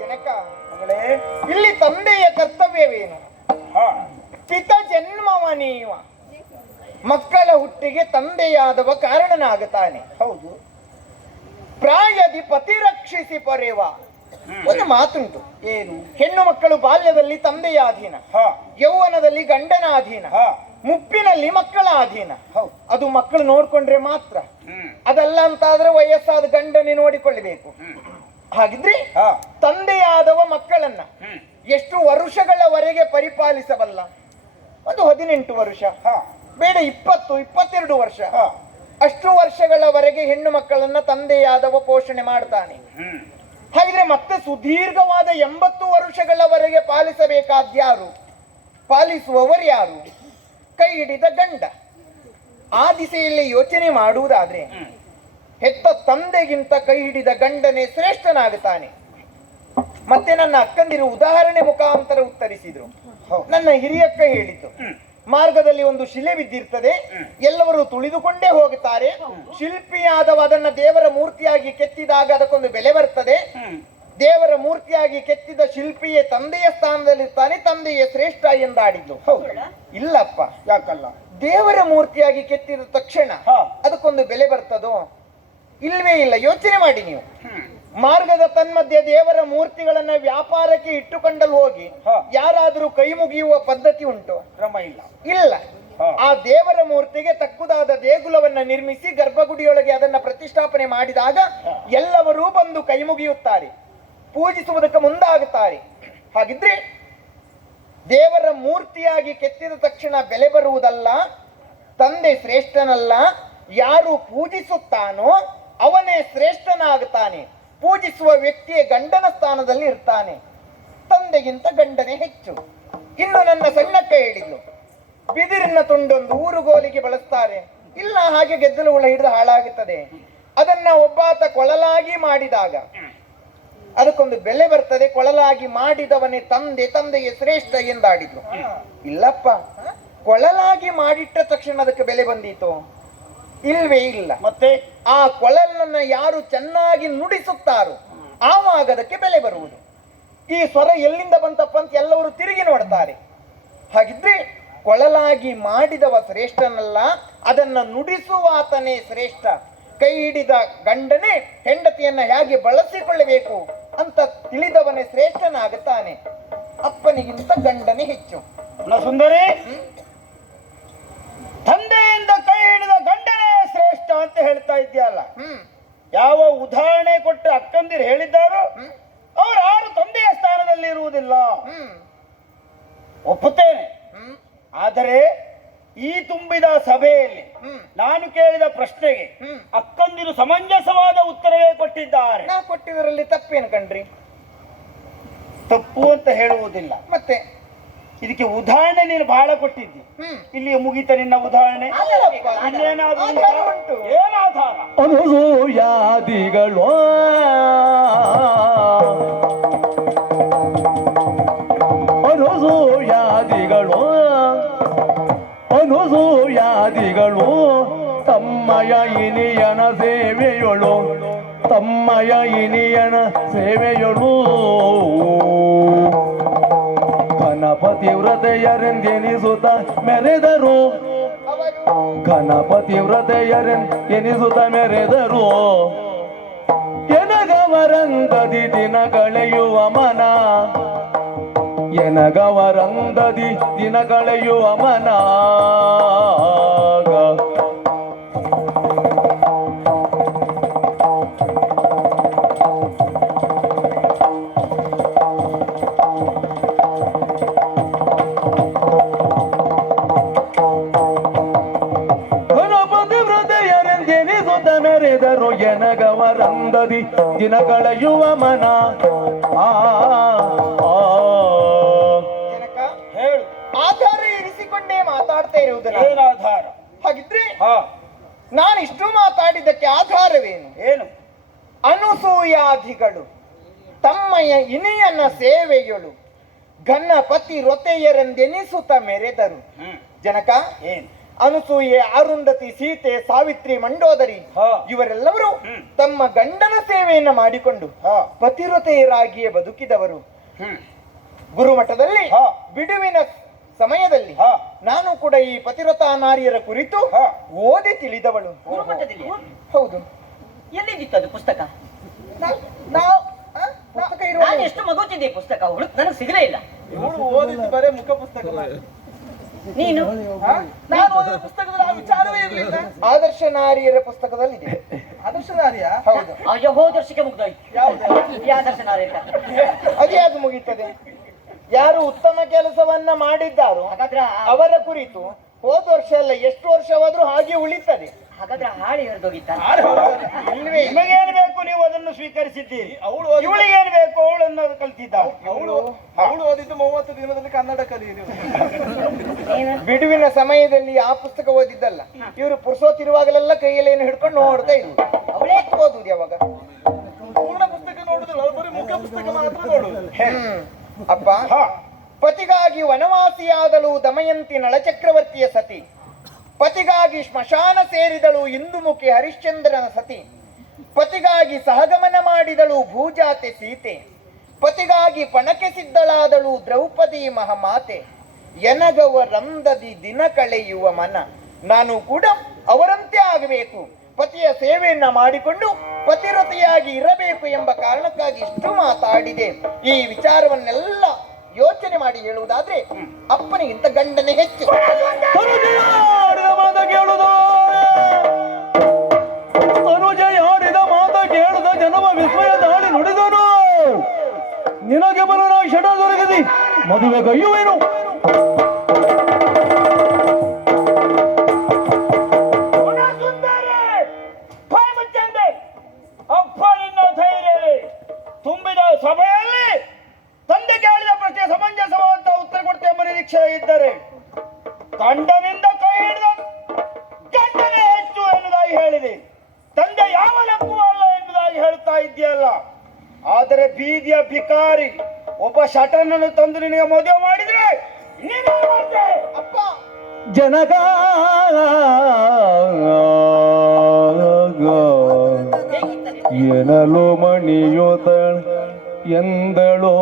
ಜನಕ ಇಲ್ಲಿ ತಂದೆಯ ಕರ್ತವ್ಯವೇನು? ಪಿತ ಜನ್ಮವ ನೀವ ಮಕ್ಕಳ ಹುಟ್ಟಿಗೆ ತಂದೆಯಾದವ ಕಾರಣನಾಗುತ್ತಾನೆ. ಹೌದು. ಪ್ರಾಯಧಿಪತಿ ರಕ್ಷಿಸಿ ಪೊರೆವ ಒಂದು ಮಾತುಂಟು. ಏನು? ಹೆಣ್ಣು ಮಕ್ಕಳು ಬಾಲ್ಯದಲ್ಲಿ ತಂದೆಯ ಅಧೀನ, ಯೌವನದಲ್ಲಿ ಗಂಡನ ಅಧೀನ, ಮುಪ್ಪಿನಲ್ಲಿ ಮಕ್ಕಳ ಅಧೀನ. ಅದು ಮಕ್ಕಳು ನೋಡ್ಕೊಂಡ್ರೆ ಮಾತ್ರ. ಅದಲ್ಲ ಅಂತಾದ್ರೆ ವಯಸ್ಸಾದ ಗಂಡನೇ ನೋಡಿಕೊಳ್ಳಬೇಕು. ಹಾಗಿದ್ರೆ ತಂದೆಯಾದವ ಮಕ್ಕಳನ್ನ ಎಷ್ಟು ವರುಷಗಳವರೆಗೆ ಪರಿಪಾಲಿಸಬಲ್ಲ? ಒಂದು 18 ವರ್ಷ, ಬೇಡ 20, 22 ವರ್ಷ. ಅಷ್ಟು ವರ್ಷಗಳವರೆಗೆ ಹೆಣ್ಣು ಮಕ್ಕಳನ್ನ ತಂದೆಯಾದವ ಪೋಷಣೆ ಮಾಡ್ತಾನೆ. ಹಾಗಿದ್ರೆ ಮತ್ತೆ ಸುದೀರ್ಘವಾದ 80 ವರ್ಷಗಳವರೆಗೆ ಪಾಲಿಸಬೇಕಾದ್ಯಾರು? ಪಾಲಿಸುವವರು ಯಾರು? ಕೈ ಹಿಡಿದ ಗಂಡ. ಆ ದಿಸೆಯಲ್ಲಿ ಯೋಚನೆ ಮಾಡುವುದಾದ್ರೆ ಹೆತ್ತ ತಂದೆಗಿಂತ ಕೈ ಹಿಡಿದ ಗಂಡನೇ ಶ್ರೇಷ್ಠನಾಗುತ್ತಾನೆ. ಮತ್ತೆ ನನ್ನ ಅಕ್ಕಂದಿರು ಉದಾಹರಣೆ ಮುಖಾಂತರ ಉತ್ತರಿಸಿದ್ರು. ನನ್ನ ಹಿರಿಯಕ್ಕ ಹೇಳಿತು, ಮಾರ್ಗದಲ್ಲಿ ಒಂದು ಶಿಲೆ ಬಿದ್ದಿರ್ತದೆ, ಎಲ್ಲವರು ತುಳಿದುಕೊಂಡೇ ಹೋಗುತ್ತಾರೆ. ಶಿಲ್ಪಿಯಾದವ ಅದನ್ನ ದೇವರ ಮೂರ್ತಿಯಾಗಿ ಕೆತ್ತಿದಾಗ ಅದಕ್ಕೊಂದು ಬೆಲೆ ಬರ್ತದೆ. ದೇವರ ಮೂರ್ತಿಯಾಗಿ ಕೆತ್ತಿದ ಶಿಲ್ಪಿಯೇ ತಂದೆಯ ಸ್ಥಾನದಲ್ಲಿರ್ತಾನೆ, ತಂದೆಯೇ ಶ್ರೇಷ್ಠ ಎಂದಾಡಿದ್ದು. ಇಲ್ಲಪ್ಪ, ಯಾಕಲ್ಲ? ದೇವರ ಮೂರ್ತಿಯಾಗಿ ಕೆತ್ತಿದ ತಕ್ಷಣ ಅದಕ್ಕೊಂದು ಬೆಲೆ ಬರ್ತದೋ? ಇಲ್ವೇ ಇಲ್ಲ. ಯೋಚನೆ ಮಾಡಿ ನೀವು. ಮಾರ್ಗದ ತನ್ಮಧ್ಯೆ ದೇವರ ಮೂರ್ತಿಗಳನ್ನ ವ್ಯಾಪಾರಕ್ಕೆ ಇಟ್ಟುಕೊಂಡಲ್ಲಿ ಹೋಗಿ ಯಾರಾದರೂ ಕೈ ಮುಗಿಯುವ ಪದ್ಧತಿ ಉಂಟು? ಕ್ರಮ ಇಲ್ಲ. ಇಲ್ಲ. ಆ ದೇವರ ಮೂರ್ತಿಗೆ ತಕ್ಕುದಾದ ದೇಗುಲವನ್ನ ನಿರ್ಮಿಸಿ ಗರ್ಭಗುಡಿಯೊಳಗೆ ಅದನ್ನ ಪ್ರತಿಷ್ಠಾಪನೆ ಮಾಡಿದಾಗ ಎಲ್ಲವರೂ ಬಂದು ಕೈ ಮುಗಿಯುತ್ತಾರೆ, ಪೂಜಿಸುವುದಕ್ಕೆ ಮುಂದಾಗುತ್ತಾರೆ. ಹಾಗಿದ್ರೆ ದೇವರ ಮೂರ್ತಿಯಾಗಿ ಕೆತ್ತಿದ ತಕ್ಷಣ ಬೆಲೆ ಬರುವುದಲ್ಲ, ತಂದೆ ಶ್ರೇಷ್ಠನಲ್ಲ, ಯಾರು ಪೂಜಿಸುತ್ತಾನೋ ಅವನೇ ಶ್ರೇಷ್ಠನಾಗುತ್ತಾನೆ. ಪೂಜಿಸುವ ವ್ಯಕ್ತಿಯ ಗಂಡನ ಸ್ಥಾನದಲ್ಲಿ ಇರ್ತಾನೆ. ತಂದೆಗಿಂತ ಗಂಡನೇ ಹೆಚ್ಚು. ಇನ್ನು ನನ್ನ ಸಣ್ಣಕ್ಕ ಹೇಳಿದ್ಲು, ಬಿದಿರಿನ ತುಂಡೊಂದು ಊರುಗೋಲಿಗೆ ಬಳಸ್ತಾರೆ. ಇಲ್ಲ, ಹಾಗೆ ಗೆದ್ದಲು ಹುಳ ಹಿಡಿದು ಹಾಳಾಗುತ್ತದೆ. ಅದನ್ನ ಒಬ್ಬಾತ ಕೊಳಲಾಗಿ ಮಾಡಿದಾಗ ಅದಕ್ಕೊಂದು ಬೆಲೆ ಬರ್ತದೆ. ಕೊಳಲಾಗಿ ಮಾಡಿದವನೇ ತಂದೆ, ತಂದೆಯೇ ಶ್ರೇಷ್ಠ ಎಂದಾಡಿದ್ಲು. ಇಲ್ಲಪ್ಪ, ಕೊಳಲಾಗಿ ಮಾಡಿಟ್ಟ ತಕ್ಷಣ ಅದಕ್ಕೆ ಬೆಲೆ ಬಂದೀತು? ಇಲ್ವೇ ಇಲ್ಲ. ಮತ್ತೆ ಆ ಕೊಳಲನ್ನ ಯಾರು ಚೆನ್ನಾಗಿ ನುಡಿಸುತ್ತಾರೋ ಆವಾಗ ಅದಕ್ಕೆ ಬೆಲೆ ಬರುವುದು. ಈ ಸ್ವರ ಎಲ್ಲಿಂದ ಬಂತಪ್ಪ ಅಂತ ಎಲ್ಲವರು ತಿರುಗಿ ನೋಡ್ತಾರೆ. ಹಾಗಿದ್ರೆ ಕೊಳಲಾಗಿ ಮಾಡಿದವ ಶ್ರೇಷ್ಠನಲ್ಲ, ಅದನ್ನ ನುಡಿಸುವಾತನೇ ಶ್ರೇಷ್ಠ. ಕೈ ಹಿಡಿದ ಗಂಡನೇ ಹೆಂಡತಿಯನ್ನ ಹೇಗೆ ಬಳಸಿಕೊಳ್ಳಬೇಕು ಅಂತ ತಿಳಿದವನೇ ಶ್ರೇಷ್ಠನಾಗುತ್ತಾನೆ. ಅಪ್ಪನಿಗಿಂತ ಗಂಡನೇ ಹೆಚ್ಚು. ಸುಂದರಿ, ತಂದೆಯಿಂದ ಕೈ ಹಿಡಿದ ಗಂಡನೇ ಶ್ರೇಷ್ಠ ಅಂತ ಹೇಳ್ತಾ ಇದೆಯಲ್ಲ, ಯಾವ ಉದಾಹರಣೆ ಕೊಟ್ಟು ಅಕ್ಕಂದಿರು ಹೇಳಿದ್ದಾರೋ ಅವ್ರು ಯಾರು ತಂದೆಯ ಸ್ಥಾನದಲ್ಲಿ ಇರುವುದಿಲ್ಲ, ಒಪ್ಪುತ್ತೇನೆ. ಆದರೆ ಈ ತುಂಬಿದ ಸಭೆಯಲ್ಲಿ ನಾನು ಕೇಳಿದ ಪ್ರಶ್ನೆಗೆ ಅಕ್ಕಂದಿರು ಸಮಂಜಸವಾದ ಉತ್ತರವೇ ಕೊಟ್ಟಿದ್ದಾರೆ. ನಾ ಕೊಟ್ಟಿದರಲ್ಲಿ ತಪ್ಪೇನು ಕಣ್ರಿ? ತಪ್ಪು ಅಂತ ಹೇಳುವುದಿಲ್ಲ. ಮತ್ತೆ ಇದಕ್ಕೆ ಉದಾಹರಣೆ ನೀನು ಬಹಳ ಕೊಟ್ಟಿದ್ದಿ. ಇಲ್ಲಿ ಮುಗಿತ ನಿನ್ನ ಉದಾಹರಣೆ? ಇನ್ನೇನಾದ್ರೂ ಉಂಟು? ಏನ್ ಆಧಾರ? ಅನುಸೂಯಾದಿಗಳು ಅನುಸೂಯಾದಿಗಳು ಅನುಸೂಯಾದಿಗಳು ತಮ್ಮಯ ಇನಿಯನ ಸೇವೆಯೊಳು ತಮ್ಮಯ ಇನಿಯನ ಸೇವೆಯೊಳು ಗಣಪತಿ ವ್ರತೆಯರೆಂದೆನಿಸುತ್ತ ಮೆರೆದರು ಗಣಪತಿ ವ್ರತೆಯರೆಂದೆನಿಸುತ್ತ ಮೆರೆದರು ಎನಗವರಂಗದಿ ದಿನ ಕಳೆಯುವ ಮನ ಎನಗವರಂಗದಿ ದಿನ ಕಳೆಯುವ ಮನ ಎನಿಸುತ್ತ ಮೆರೆದರು ಎನಗವರಂದದಿ ದಿನ ಕಳೆಯುವ ಮನ ಆ ಜನಕ ಹೇಳು. ಆಧಾರ ಇರಿಸಿಕೊಂಡೇ ಮಾತಾಡ್ತಾ ಇರುವುದಲ್ಲ. ಏನು ಆಧಾರ? ಹಾಗಿದ್ರೆ ಹಾ, ನಾನು ಇಷ್ಟು ಮಾತಾಡಿದ್ದಕ್ಕೆ ಆಧಾರವೇನು? ಏನು? ಅನುಸೂಯಾಧಿಗಳು ತಮ್ಮಯ ಇನಿಯನ ಸೇವೆಯಳು ಘನಪತಿ ರೊತೆಯರೆಂದೆನಿಸುತ್ತ ಮೆರೆದರು. ಜನಕ, ಏನು? ಅನುಸೂಯೆ, ಅರುಂಧತಿ, ಸೀತೆ, ಸಾವಿತ್ರಿ, ಮಂಡೋದರಿ ಹಾ. ಇವರೆಲ್ಲರೂ ತಮ್ಮ ಗಂಡನ ಸೇವೆಯನ್ನ ಮಾಡಿಕೊಂಡು ಹಾ. ಪತಿವ್ರತೆಯರಾಗಿಯೇ ಬದುಕಿದವರು. ಗುರುಮಠದಲ್ಲಿ ಹಾ. ಬಿಡುವಿನ ಸಮಯದಲ್ಲಿ ಹಾ. ನಾನು ಕೂಡ ಈ ಪತಿವ್ರತಾ ನಾರಿಯರ ಕುರಿತು ಹಾ. ಓದಿ ತಿಳಿದವಳು. ಗುರುಮಠದಲ್ಲಿ ಹೌದು. ಎಲ್ಲಿದ್ದಿತ್ತು ಅದು ಪುಸ್ತಕ? ಪುಸ್ತಕ ಇರುವ ನಾನು ಎಷ್ಟು ಮಗುಚಿದ್ದೆ ಪುಸ್ತಕ ಹುಡುಕ್ ನನಗೆ ಸಿಗಲೇ ಇಲ್ಲ. ಇವಳು ಓದಿದ್ದು ಬರೇ ಮುಖ ಪುಸ್ತಕ ಮಾತ್ರ. ನೀನು ನಾನು ಓದಿದ ಪುಸ್ತಕದಲ್ಲಿ ಆ ವಿಚಾರವೇ ಇರಲಿಲ್ಲ. ಆದರ್ಶ ನಾರಿಯರ ಪುಸ್ತಕದಲ್ಲಿದೆ. ಆದರ್ಶನಾರ್ಯ ಹೌದು. ಅಯ್ಯೋ ಹೋದ ವರ್ಷಕ್ಕೆ ಮುಗ್ದೋಯ್ತು. ಯಾವ್ದು? ಯಾವ ದರ್ಶನ ಅದೇ ಅದು ಮುಗೀತದೆ. ಯಾರು ಉತ್ತಮ ಕೆಲಸವನ್ನ ಮಾಡಿದ್ದಾರೋ ಹಾಗಾದ್ರೆ ಅವರ ಕುರಿತು ಹೋದ ವರ್ಷ ಅಲ್ಲ, ಎಷ್ಟು ವರ್ಷವಾದ್ರೂ ಹಾಗೆ ಉಳಿತದೆ. ಹಾಗಾದ್ರೆ ಹಾಳಿ ಹೊರದೋಗಿತ್ತ. ಇಲ್ವೇ ಇಲ್ಲ. ನಿಮಗೇನು ಬೇಕು ನೀವು ಅದನ್ನು ಸ್ವೀಕರಿಸಿದ್ದೀರಿ. ಅವಳು ಇವಳಿಗೇನು ಬೇಕು ಅವಳನ್ನು ಕಲ್ತಿದ್ದ. ಅವಳು ಓದಿದ್ದು 30 ದಿನದಲ್ಲಿ ಕನ್ನಡ ಕಲಿಯಿರಿ. ಬಿಡುವಿನ ಸಮಯದಲ್ಲಿ ಆ ಪುಸ್ತಕ ಓದಿದ್ದಲ್ಲ, ಇವರು ಪುರ್ಸೋತಿರುವಾಗಲೆಲ್ಲ ಕೈಯಲ್ಲಿ ಏನು ಹಿಡ್ಕೊಂಡು ನೋಡ್ತಾ ಇದ್ರು. ಅವಳೇ ಓದುದು ಯಾವಾಗ? ಪೂರ್ಣ ಪುಸ್ತಕ ನೋಡುದಿಲ್ಲ, ಅವಳು ಬರೀ ಮುಖ ಪುಸ್ತಕ ಮಾತ್ರ ನೋಡುದು. ಅಪ್ಪ, ಪತಿಗಾಗಿ ವನವಾಸಿಯಾದಳು ದಮಯಂತಿ ನಳಚಕ್ರವರ್ತಿಯ ಸತಿ, ಪತಿಗಾಗಿ ಸ್ಮಶಾನ ಸೇರಿದಳು ಇಂದುಮುಖಿ ಹರಿಶ್ಚಂದ್ರನ ಸತಿ, ಪತಿಗಾಗಿ ಸಹಗಮನ ಮಾಡಿದಳು ಭೂಜಾತೆ ಸೀತೆ, ಪತಿಗಾಗಿ ಪಣಕ್ಕೆ ಸಿದ್ಧಳಾದಳು ದ್ರೌಪದಿ ಮಹಾಮಾತೆ, ಎನಗವ ರಂದದಿ ದಿನ ಕಳೆಯುವ ಮನ. ನಾನು ಕೂಡ ಅವರಂತೆ ಆಗಬೇಕು, ಪತಿಯ ಸೇವೆಯನ್ನ ಮಾಡಿಕೊಂಡು ಪತಿವ್ರತೆಯಾಗಿ ಇರಬೇಕು ಎಂಬ ಕಾರಣಕ್ಕಾಗಿ ಇಷ್ಟು ಮಾತಾಡಿದೆ. ಈ ವಿಚಾರವನ್ನೆಲ್ಲ ಯೋಚನೆ ಮಾಡಿ ಹೇಳುವುದಾದ್ರೆ ಅಪ್ಪನಿಗಿಂತ ಗಂಡನೇ ಹೆಚ್ಚು. ಆಡಿದ ಮಾತ ಕೇಳುದು, ಅನುಜಯ ಆಡಿದ ಮಾತ ಕೇಳುದ ಜನವ ವಿಸ್ಮಯ ದಾಳಿ ನುಡಿದನು. ನಿನಗೆ ಬರೋಣ ಷಡ ದೊರಕದಿ ಮದುವೆ ಕೈಯುವೇನು. ತುಂಬಿದ ಸಭೆಯಲ್ಲಿ ತಂದೆ ಕೇಳಿದ ಪ್ರಶ್ನೆ ಸಮಂಜಸವಾದ ಉತ್ತರ ಕೊಡ್ತೇವೆ ಎಂಬ ನಿರೀಕ್ಷೆ ಇದ್ದರೆ ಗಂಡನಿಂದ ಕೈ ಹಿಡಿದ ಗಂಡನೇ ಹೆಚ್ಚು ಎನ್ನುವುದಾಗಿ ಹೇಳಿದೆ. ತಂದೆ ಯಾವ ಲೆಕ್ಕೂ ಅಲ್ಲ ಎನ್ನುವುದಾಗಿ ಹೇಳ್ತಾ ಇದೆಯಲ್ಲ. ಆದರೆ ಬೀದಿಯ ಭಿಕಾರಿ ಒಬ್ಬ ಶಟನನ್ನು ತಂದು ನಿನಗೆ ಮದುವೆ ಮಾಡಿದ್ರೆ ನೀನು ಮಾಡ್ತೆ. ಅಪ್ಪ, ಜನಕ ಎನಲು ಮಣಿಯುತ ಎಂದಳೋ,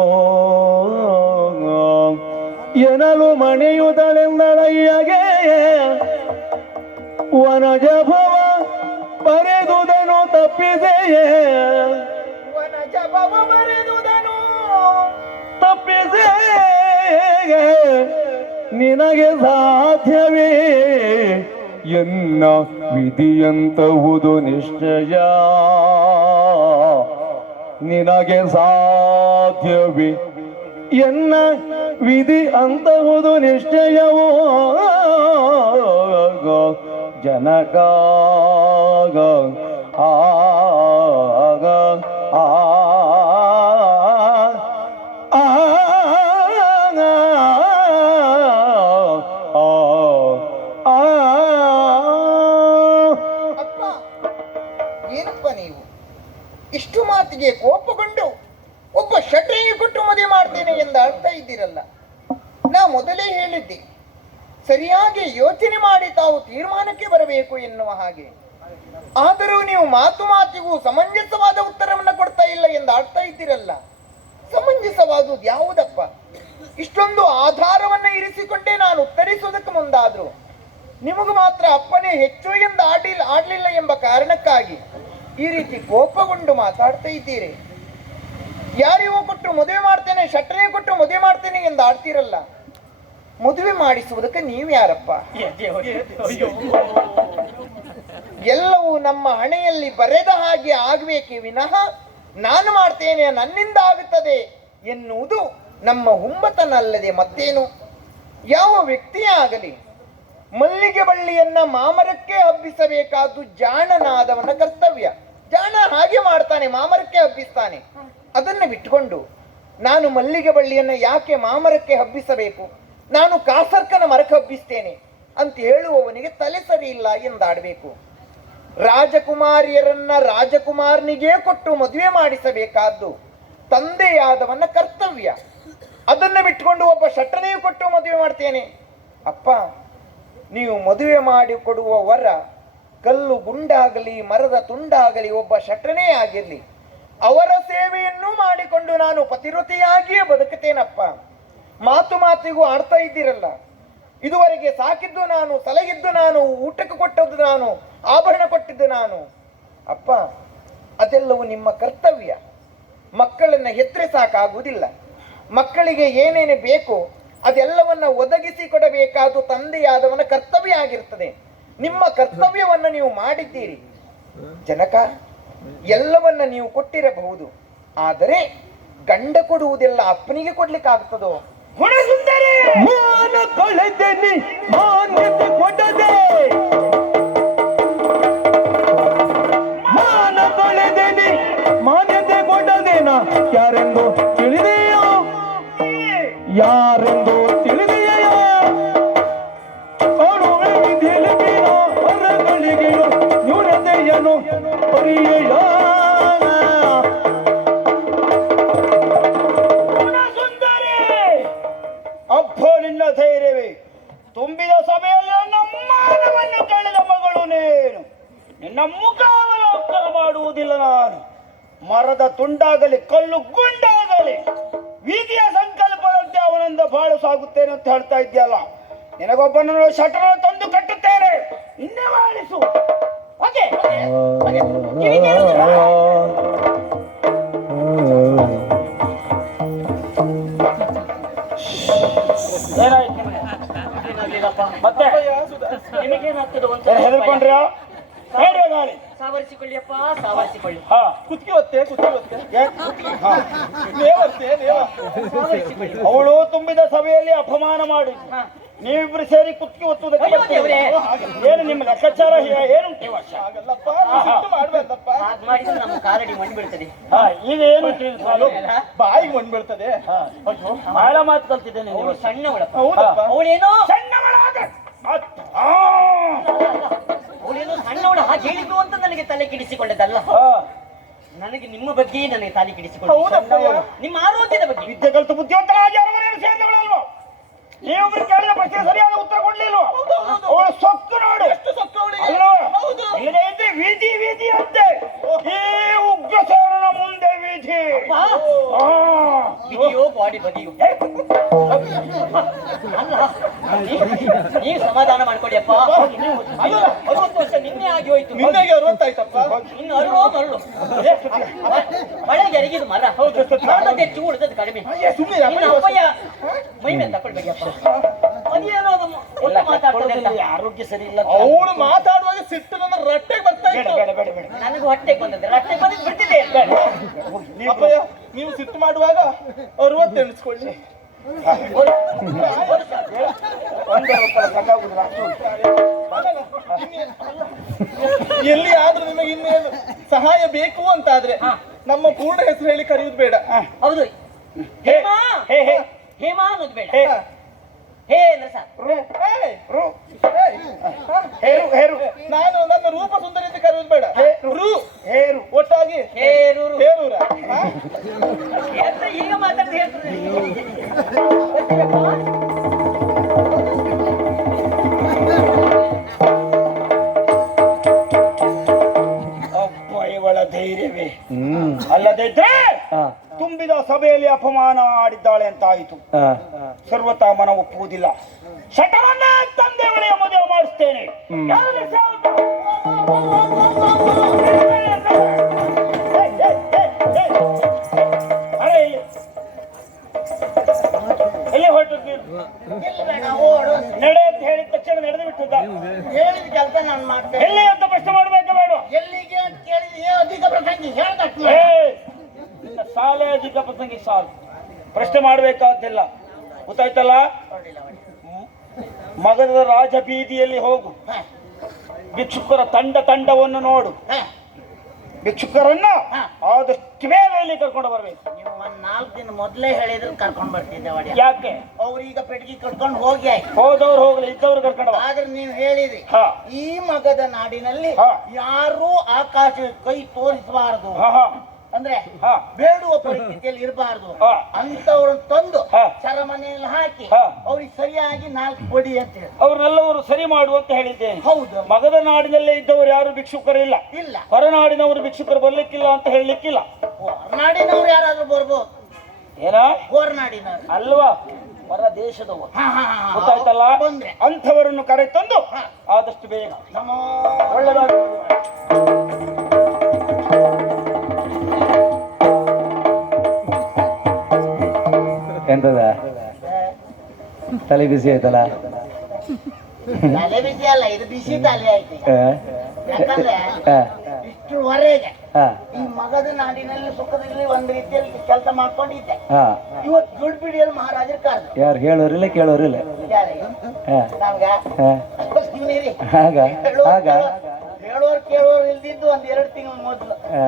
ಎನಲು ಮಣಿಯುತಳೆಂದಳಯ್ಯಗೆ ವನಜ ಭವ ಬರೆದುದನು ತಪ್ಪಿದೆಯೇ, ವನಜ ಭವ ಬರೆದುದನು ತಪ್ಪಿಸೆ ನಿನಗೆ ಸಾಧ್ಯವೇ ಎನ್ನ ವಿಧಿಯಂತಹುದು ನಿಶ್ಚಯ, ನಿನಗೆ ಸಾಧ್ಯವೇ ಎನ್ನ ವಿಧಿ ಅಂತಹುದು ನಿಶ್ಚಯವೋ. ಜನಕ ಆಗ ಆ ಅಪ್ಪ, ಏನಪ್ಪ ನೀವು ಇಷ್ಟು ಮಾತಿಗೆ ಕೋಪಗೊಂಡು ಒಬ್ಬ ಶಟರಿಗೆ ಕೊಟ್ಟು ಮದುವೆ ಮಾಡ್ತೇನೆ ಎಂದು ಅಳ್ತಾ ಇದ್ದೀರಲ್ಲ? ನಾ ಮೊದಲೇ ಹೇಳಿದ್ದೆ, ಸರಿಯಾಗಿ ಯೋಚನೆ ಮಾಡಿ ತಾವು ತೀರ್ಮಾನಕ್ಕೆ ಬರಬೇಕು ಎನ್ನುವ ಹಾಗೆ. ಆದರೂ ನೀವು ಮಾತು ಮಾತಿಗೂ ಸಮಂಜಸವಾದ ಉತ್ತರವನ್ನ ಕೊಡ್ತಾ ಇಲ್ಲ ಎಂದು ಆಡ್ತಾ ಇದ್ದೀರಲ್ಲ. ಸಮಂಜಸವಾದುದು ಯಾವುದಪ್ಪ? ಇಷ್ಟೊಂದು ಆಧಾರವನ್ನ ಇರಿಸಿಕೊಂಡೇ ನಾನು ಉತ್ತರಿಸುವುದಕ್ಕೆ ಮುಂದಾದ್ರು ನಿಮಗೂ ಮಾತ್ರ ಅಪ್ಪನೇ ಹೆಚ್ಚು ಎಂದು ಆಡ್ಲಿಲ್ಲ ಎಂಬ ಕಾರಣಕ್ಕಾಗಿ ಈ ರೀತಿ ಕೋಪಗೊಂಡು ಮಾತಾಡ್ತಾ ಇದ್ದೀರಿ. ಯಾರಿಗೂ ಕೊಟ್ಟು ಮದುವೆ ಮಾಡ್ತೇನೆ, ಶಟ್ರಿಗೆ ಕೊಟ್ಟು ಮದುವೆ ಮಾಡ್ತೇನೆ ಎಂದು ಆಡ್ತೀರಲ್ಲ, ಮದುವೆ ಮಾಡಿಸುವುದಕ್ಕೆ ನೀವು ಯಾರಪ್ಪ? ಎಲ್ಲವೂ ನಮ್ಮ ಹಣೆಯಲ್ಲಿ ಬರೆದ ಹಾಗೆ ಆಗಬೇಕೇ ವಿನಃ ನಾನು ಮಾಡ್ತೇನೆ ನನ್ನಿಂದ ಆಗುತ್ತದೆ ಎನ್ನುವುದು ನಮ್ಮ ಹುಮ್ಮತನ ಅಲ್ಲದೆ ಮತ್ತೇನು. ಯಾವ ವ್ಯಕ್ತಿಯೇ ಆಗಲಿ ಮಲ್ಲಿಗೆ ಬಳ್ಳಿಯನ್ನ ಮಾಮರಕ್ಕೆ ಹಬ್ಬಿಸಬೇಕಾದ್ದು ಜಾಣನಾದವನ ಕರ್ತವ್ಯ. ಜಾಣ ಹಾಗೆ ಮಾಡ್ತಾನೆ, ಮಾಮರಕ್ಕೆ ಹಬ್ಬಿಸ್ತಾನೆ. ಅದನ್ನ ಬಿಟ್ಟುಕೊಂಡು ನಾನು ಮಲ್ಲಿಗೆ ಬಳ್ಳಿಯನ್ನ ಯಾಕೆ ಮಾಮರಕ್ಕೆ ಹಬ್ಬಿಸಬೇಕು, ನಾನು ಕಾಸರ್ಕನ ಮರಕ್ಕೆ ಹಬ್ಬಿಸ್ತೇನೆ ಅಂತ ಹೇಳುವವನಿಗೆ ತಲೆ ಸರಿ ಇಲ್ಲ ಎಂದಾಡಬೇಕು. ರಾಜಕುಮಾರಿಯರನ್ನ ರಾಜಕುಮಾರನಿಗೆ ಕೊಟ್ಟು ಮದುವೆ ಮಾಡಿಸಬೇಕಾದ್ದು ತಂದೆಯಾದವನ ಕರ್ತವ್ಯ. ಅದನ್ನು ಬಿಟ್ಟುಕೊಂಡು ಒಬ್ಬ ಶಟ್ರನಿಗೆ ಕೊಟ್ಟು ಮದುವೆ ಮಾಡ್ತೇನೆ. ಅಪ್ಪ, ನೀವು ಮದುವೆ ಮಾಡಿ ಕೊಡುವ ವರ ಕಲ್ಲು ಗುಂಡಾಗಲಿ ಮರದ ತುಂಡಾಗಲಿ ಒಬ್ಬ ಶಟ್ರನೇ ಆಗಿರಲಿ, ಅವರ ಸೇವೆಯನ್ನು ಮಾಡಿಕೊಂಡು ನಾನು ಪತಿವ್ರತೆಯಾಗಿಯೇ ಬದುಕುತ್ತೇನಪ್ಪ. ಮಾತು ಮಾತಿಗೂ ಆಡ್ತಾ ಇದ್ದೀರಲ್ಲ, ಇದುವರೆಗೆ ಸಾಕಿದ್ದು ನಾನು, ಸಲಗಿದ್ದು ನಾನು, ಊಟಕ್ಕೆ ಕೊಟ್ಟದ್ದು ನಾನು, ಆಭರಣ ಕೊಟ್ಟಿದ್ದು ನಾನು. ಅಪ್ಪ, ಅದೆಲ್ಲವೂ ನಿಮ್ಮ ಕರ್ತವ್ಯ. ಮಕ್ಕಳನ್ನ ಹೆತ್ತರೆ ಸಾಕಾಗುವುದಿಲ್ಲ. ಮಕ್ಕಳಿಗೆ ಏನೇನು ಬೇಕು ಅದೆಲ್ಲವನ್ನ ಒದಗಿಸಿ ಕೊಡಬೇಕಾದ್ದು ತಂದೆಯಾದವನ ಕರ್ತವ್ಯ ಆಗಿರ್ತದೆ. ನಿಮ್ಮ ಕರ್ತವ್ಯವನ್ನ ನೀವು ಮಾಡಿದ್ದೀರಿ ಜನಕ. ಎಲ್ಲವನ್ನ ನೀವು ಕೊಟ್ಟಿರಬಹುದು, ಆದರೆ ಗಂಡ ಕೊಡುವುದೆಲ್ಲ ಅಪ್ಪನಿಗೆ ಕೊಡ್ಲಿಕ್ಕಾಗ್ತದೋ? ಮಾನ ಕಳೆದೆನಿ ಮಾನ್ಯತೆ ಕೊಡದೆ, ಮಾನ ಕಳೆದೆನಿ ಮಾನ್ಯತೆ ಕೊಡದೇನ ಯಾರೆಂದು ತಿಳಿದೆಯೋ, ಯಾರೆಂದು ತಿಳಿದೆಯೋ, ಕಾಣುವೆ ವಿಧಿಲಿಗಿನ ಹೊರಗಳಿಗೆಯೋ ನ್ಯೂನತೆಯನು ಪರಿಯೆಯ. ಅಪ್ಪೋ, ನಿನ್ನ ಧೈರ್ಯವೇ ತುಂಬಿದ ಸಭೆಯಲ್ಲಿ ನನ್ನ ಮಾನವನ್ನು ಕಳೆದ ಮಗಳು ನೀನು. ನಿನ್ನ ಮುಖಾವಲೋಕನ ಮಾಡುವುದಿಲ್ಲ ನಾನು. ಮರದ ತುಂಡಾಗಲಿ ಕಲ್ಲು ಗುಂಡಾಗಲಿ ವಿಧಿಯ ಸಂಕಲ್ಪದಂತೆ ಅವನಿಂದ ಬಾಳು ಸಾಗುತ್ತೇನೆ ಅಂತ ಹೇಳ್ತಾ ಇದ್ಯಲ್ಲ. ನಿನಗೊಬ್ಬನನ್ನು ಶಟರ ತಂದು ಕಟ್ಟುತ್ತೇನೆ, ನಿನ್ನೆ ಮಾಡಿಸು. ಓಕೆ ಕಿವಿ ಕೇಳುವುದಿಲ್ಲ? ಏನಾಯ್ತು ಮತ್ತೆ? ನಿಮಗೇನಾಗ್ತದೆ ಅಂತ ಹೆದರ್ಕೊಂಡ್ರ? ಹೇಳಿ ಗಾಳಿ ಸಾವರಿಸಿಕೊಳ್ಳಿ ಅಪ್ಪ, ಸಾವರಿಸಿಕೊಳ್ಳಿ. ಹಾ, ಕುತ್ಕಿ ಒತ್ತೆ ಸಾವರಿಸಿಕೊಳ್ಳಿ. ಅವಳು ತುಂಬಿದ ಸಭೆಯಲ್ಲಿ ಅಪಮಾನ ಮಾಡಿ ನೀವಿಬ್ರು ಸೇರಿ ಕುತ್ಕಿ ಒತ್ತುವುದಕ್ಕೆ ಅಯ್ಯೋ ಬರ್ತೀರಿ. ದೇವ್ರೇ. ಏನು ನಿಮ್ಮ ಲೆಕ್ಕಾಚಾರ ಏನು? ಹಾಗಲ್ಲಪ್ಪ, ಮಾಡ್ಬೇಕಪ್ಪ. ಹಾಗೆ ಮಾಡಿದ್ರೆ ನಮ್ಮ ಕಾಲಡಿ ಮಣ್ಣು ಬೀಳ್ತದೆ. ಹಾ, ಈಗ ಏನು ತಿಳಿದು ಬಾಯಿಗೆ ಮಣ್ಣು ಬೀಳ್ತದೆ. ಬಹಳ ಮಾತು ಕಲ್ತಿದ್ದೇನೆ. ಅವಳು ಸಣ್ಣವಳಪ್ಪ. ಹೌದಪ್ಪ. ಅವಳೇನೋ ಸಣ್ಣವಳಾದ ಅವಳೇನೋ ಸಣ್ಣವಳು ಹಾಗೆ ಹೇಳಿದ್ದು ಅಂತ ನನಗೆ ತಲೆ ಕೆಡಿಸಿಕೊಂಡದಲ್ಲ. ನನಗೆ ನಿಮ್ಮ ಬಗ್ಗೆ ನನಗೆ ತಲೆ ಕೆಡಿಸಿಕೊಂಡ. ನಿಮ್ಮ ಆರೋಗ್ಯದ ಬಗ್ಗೆ. ವಿದ್ಯೆ ಕಲಿತು ಬುದ್ಧಿವಂತರಾಗಿ ಅರಮನೆಯನ್ನು ಸೇರಿದವಳಲ್ವ? ನೀವೊಬ್ರು ಕೇಳಿದ ಪ್ರಶ್ನೆ ಸರಿಯಾದ ಉತ್ತರ ಕೊಡ್ಲಿಲ್ವ? ಅವಳ ಸೊಕ್ಕು ನೋಡು, ಎಷ್ಟು ಸೊಕ್ಕು ಅವಳಿಗೆ. ಅಲ್ವಾ? ಇಲ್ಲದೆ ಇದ್ರೆ ವೀಧಿ ವೀಧಿ ಅಂತೆ. ಈ ಉಗ್ರಸೇನನ ಮುಂದೆ ವೀಧಿ. ವಿಧಿಯೋ ಬಾಡಿ ಬದಿಯೋ. ಅಲ್ಲ, ನೀವು ಸಮಾಧಾನ ಮಾಡ್ಕೊಳ್ಳಿ ಅಪ್ಪ. 60 ವರ್ಷ ನಿನ್ನೆ ಆಗಿ ಹೋಯ್ತು. ನಿನ್ನೆಗೆ 60 ಆಯ್ತಪ್ಪ. ಇನ್ನು 60 ಮರಳು ಮಳೆಗೆ ಎರಗಿದು ಮರ. ಮರದ ಹೆಚ್ಚು ಉಳಿದದ್ದು ಕಡಿಮೆ. ಸುಮ್ಮನೆ ಇನ್ನು ಅಪ್ಪಯ್ಯ ಮೈ ಮೇಲೆ ತಕೊಳ್ಬೇಡಿ ಅಪ್ಪ. ಅದೇನೋ ಅದು ಒಟ್ಟು ಮಾತಾಡ್ತದೆ. ಆರೋಗ್ಯ ಸರಿ ಇಲ್ಲ. ಅವಳು ಮಾತಾಡುವಾಗ ಸಿಟ್ಟು ನನ್ನ ರಟ್ಟೆಗೆ ಬರ್ತಾ ಇತ್ತು. ಬೇಡ ಬೇಡ ಬೇಡ. ನನಗೂ ಹೊಟ್ಟೆಗೆ ಬಂದದ್ದು, ರಟ್ಟೆಗೆ ಬಂದಿದ್ದು ಬಿಡ್ತಿದೆ. ಅಪ್ಪಯ್ಯ, ನೀವು ಸಿಟ್ಟು ಮಾಡುವಾಗ 60 ಎಣಿಸ್ಕೊಳ್ಳಿ. ಎಲ್ಲಿ ಆದ್ರೂ ನಿಮಗೆ ಇನ್ನೇನು ಸಹಾಯ ಬೇಕು ಅಂತಾದ್ರೆ ನಮ್ಮ ಪೂರ್ಣ ಹೆಸರು ಹೇಳಿ ಕರೆಯುವುದು ಬೇಡ. ಹೌದು, ಹೇಮಾ ಹೇಮಾ ಅನ್ನೋದು ಬೇಡ. ಹೇ ಅಂದ್ರೆ ಸಾಕು. ನಾನು ನನ್ನ ರೂಪ ಸುಂದರಿ ಅಂತ ಕರೆಯುವುದು ಬೇಡ. ಹೇರು ಒಟ್ಟಾಗಿ ಹೇರೂರು. ಹೇರೂರ. ಎಂತ ಈಗ ಮಾತಾಡ್ತಾ ಹೇಳ್ತದೆ. ಅಪ್ಪ, ಇವಳ ಧೈರ್ಯವೇ ಅಲ್ಲದಿದ್ರೆ ತುಂಬಿದ ಸಭೆಯಲ್ಲಿ ಅಪಮಾನ ಆಡಿದ್ದಾಳೆ ಅಂತ ಆಯಿತು. ಸರ್ವತಾ ಮನ ಒಪ್ಪುವುದಿಲ್ಲ. ಶಟರನ್ನ ತಂದೆ ಬಳಿಯ ಮದುವೆ ಮಾಡಿಸ್ತೇನೆ. ಎಲ್ಲಿ ಹೊರಟಿದ್ದೀರಿ? ನಡೆ ಅಂತ ಹೇಳಿದ ತಕ್ಷಣ ನಡೆದು ಬಿಟ್ಟಿದ್ದ. ಹೇಳಿದ ಕೆಲಸ ನಾನು ಮಾಡ್ತೇನೆ. ಎಲ್ಲಿ ಅಂತ ಪ್ರಶ್ನೆ ಮಾಡ್ಬೇಕಾ ಬೇಡ? ಎಲ್ಲಿಗೆ ಅಂತ ಕೇಳಿದ್ರೆ ಅಧಿಕ ಪ್ರಸಂಗಿ ಹೇಳ್ದಕ್ಕೆ ಸಾಲೆ ಅಧಿಕ ಪ್ರಸಂಗಿ ಸಾಲು ಪ್ರಶ್ನೆ ಮಾಡ್ಬೇಕಾದಿಲ್ಲ. ಗೊತ್ತಾಯ್ತಲ್ಲ? ಮಗಧದ ರಾಜ ಬೀದಿಯಲ್ಲಿ ಹೋಗು, ಭಿಕ್ಷುಕರ ತಂಡವನ್ನು ನೋಡು, ಭಿಕ್ಷುಕರನ್ನ ಆದಷ್ಟು ಬೇಗ ಇಲ್ಲಿ ಕರ್ಕೊಂಡು ಬರ್ಬೇಕು. ನೀವು ಒಂದ್ 4 ದಿನ ಮೊದ್ಲೇ ಹೇಳಿದ್ರೆ ಕರ್ಕೊಂಡ್ ಬರ್ತಿದ್ದೆ ಒಡೆಯ. ಯಾಕೆ? ಅವ್ರೀಗ ಪೆಟ್ಗಿ ಕಟ್ಕೊಂಡು ಹೋಗಿ ಆಯ್ತು. ಹೋದವ್ರು ಹೋಗ್ಲಿ, ಇದ್ದವ್ರು ಕರ್ಕೊಂಡು ಬಾ. ಆದ್ರೆ ನೀವು ಹೇಳಿದ್ರಿ ಹಾ. ಈ ಮಗದ ನಾಡಿನಲ್ಲಿ ಹಾ. ಯಾರೂ ಆಕಾಶ ಕೈ ತೋರಿಸಬಾರದು, ಹಾ ಹಾ ಅಂದ್ರೆ ಹಾ. ಬೇಡುವ ಪರಿಸ್ಥಿತಿಯಲ್ಲಿ ಇರಬಾರ್ದು ಹಾ. ಅಂತವ್ರನ್ನ ತಂದು ಹಾ. ಸರಮನೆಯಲ್ಲಿ ಹಾಕಿ ಹಾ. ಅವ್ರಿಗೆ ಸರಿಯಾಗಿ 4 ಕೊಡಿ ಅಂತ ಹೇಳಿ. ಅವ್ರನ್ನೆಲ್ಲವರು ಸರಿ ಮಾಡು ಅಂತ ಹೇಳಿದ್ದೇನೆ. ಹೌದು, ಮಗದ ನಾಡಿನಲ್ಲೇ ಇದ್ದವರು ಯಾರು ಭಿಕ್ಷುಕರಿಲ್ಲ, ಇಲ್ಲ ಹೊರನಾಡಿನವರು ಭಿಕ್ಷುಕರು ಬರ್ಲಿಕ್ಕಿಲ್ಲ ಅಂತ ಹೇಳಲಿಕ್ಕಿಲ್ಲ. ಹೊರನಾಡಿನವ್ರು ಯಾರಾದ್ರೂ ಬರ್ಬೋದು, ಏನ ಹೊರನಾಡಿನವ್ರು ಅಲ್ವಾ, ಹೊರ ದೇಶದವರು. ಹಾ ಹಾ ಹಾ ಗೊತ್ತಾಯ್ತಲ್ಲ? ಬಂದ್ರೆ ಅಂಥವರನ್ನು ಕರೆತಂದು ಆದಷ್ಟು ಬೇಗ ನಮೋ ಒಳ್ಳೆದಾಗಿ ಎಂತದ ತಲೆ ಬಿಸಿ ಆಯ್ತಲ್ಲ? ತಲೆ ಬಿಸಿ ಅಲ್ಲ, ಇದು ಬಿಸಿ ತಲೆ ಆಯ್ತು ಈಗ. ಆ? ಯಾಕಂದ್ರೆ ಆ, ಇಷ್ಟುವರೆಗೆ ಆ, ಈ ಮಗದ ನಾಡಿನಲ್ಲಿ ಸುಖದಲ್ಲಿ ಒಂದ್ ರೀತಿಯಲ್ಲಿ ಕೆಲಸ ಮಾಡ್ಕೊಂಡಿದ್ದೆ. ಆ. ಇವತ್ತು ದುಡ್ಬಿಡಿಯಲ್ಲಿ ಮಹಾರಾಜರು ಕರೆದು ಯಾರು ಹೇಳೋರಿಲ್ಲ ಕೇಳೋರಿಲ್ಲ. ಆ, ನಮ್ಗ ಆ. ಸುಮ್ನಿರಿ. ಆಗ ಆಗ ಹೇಳೋರ್ ಕೇಳೋರ್ ಇಲ್ದಿದ್ದು 1-2 ತಿಂಗಳ ಮೊದ್ಲು. ಆ,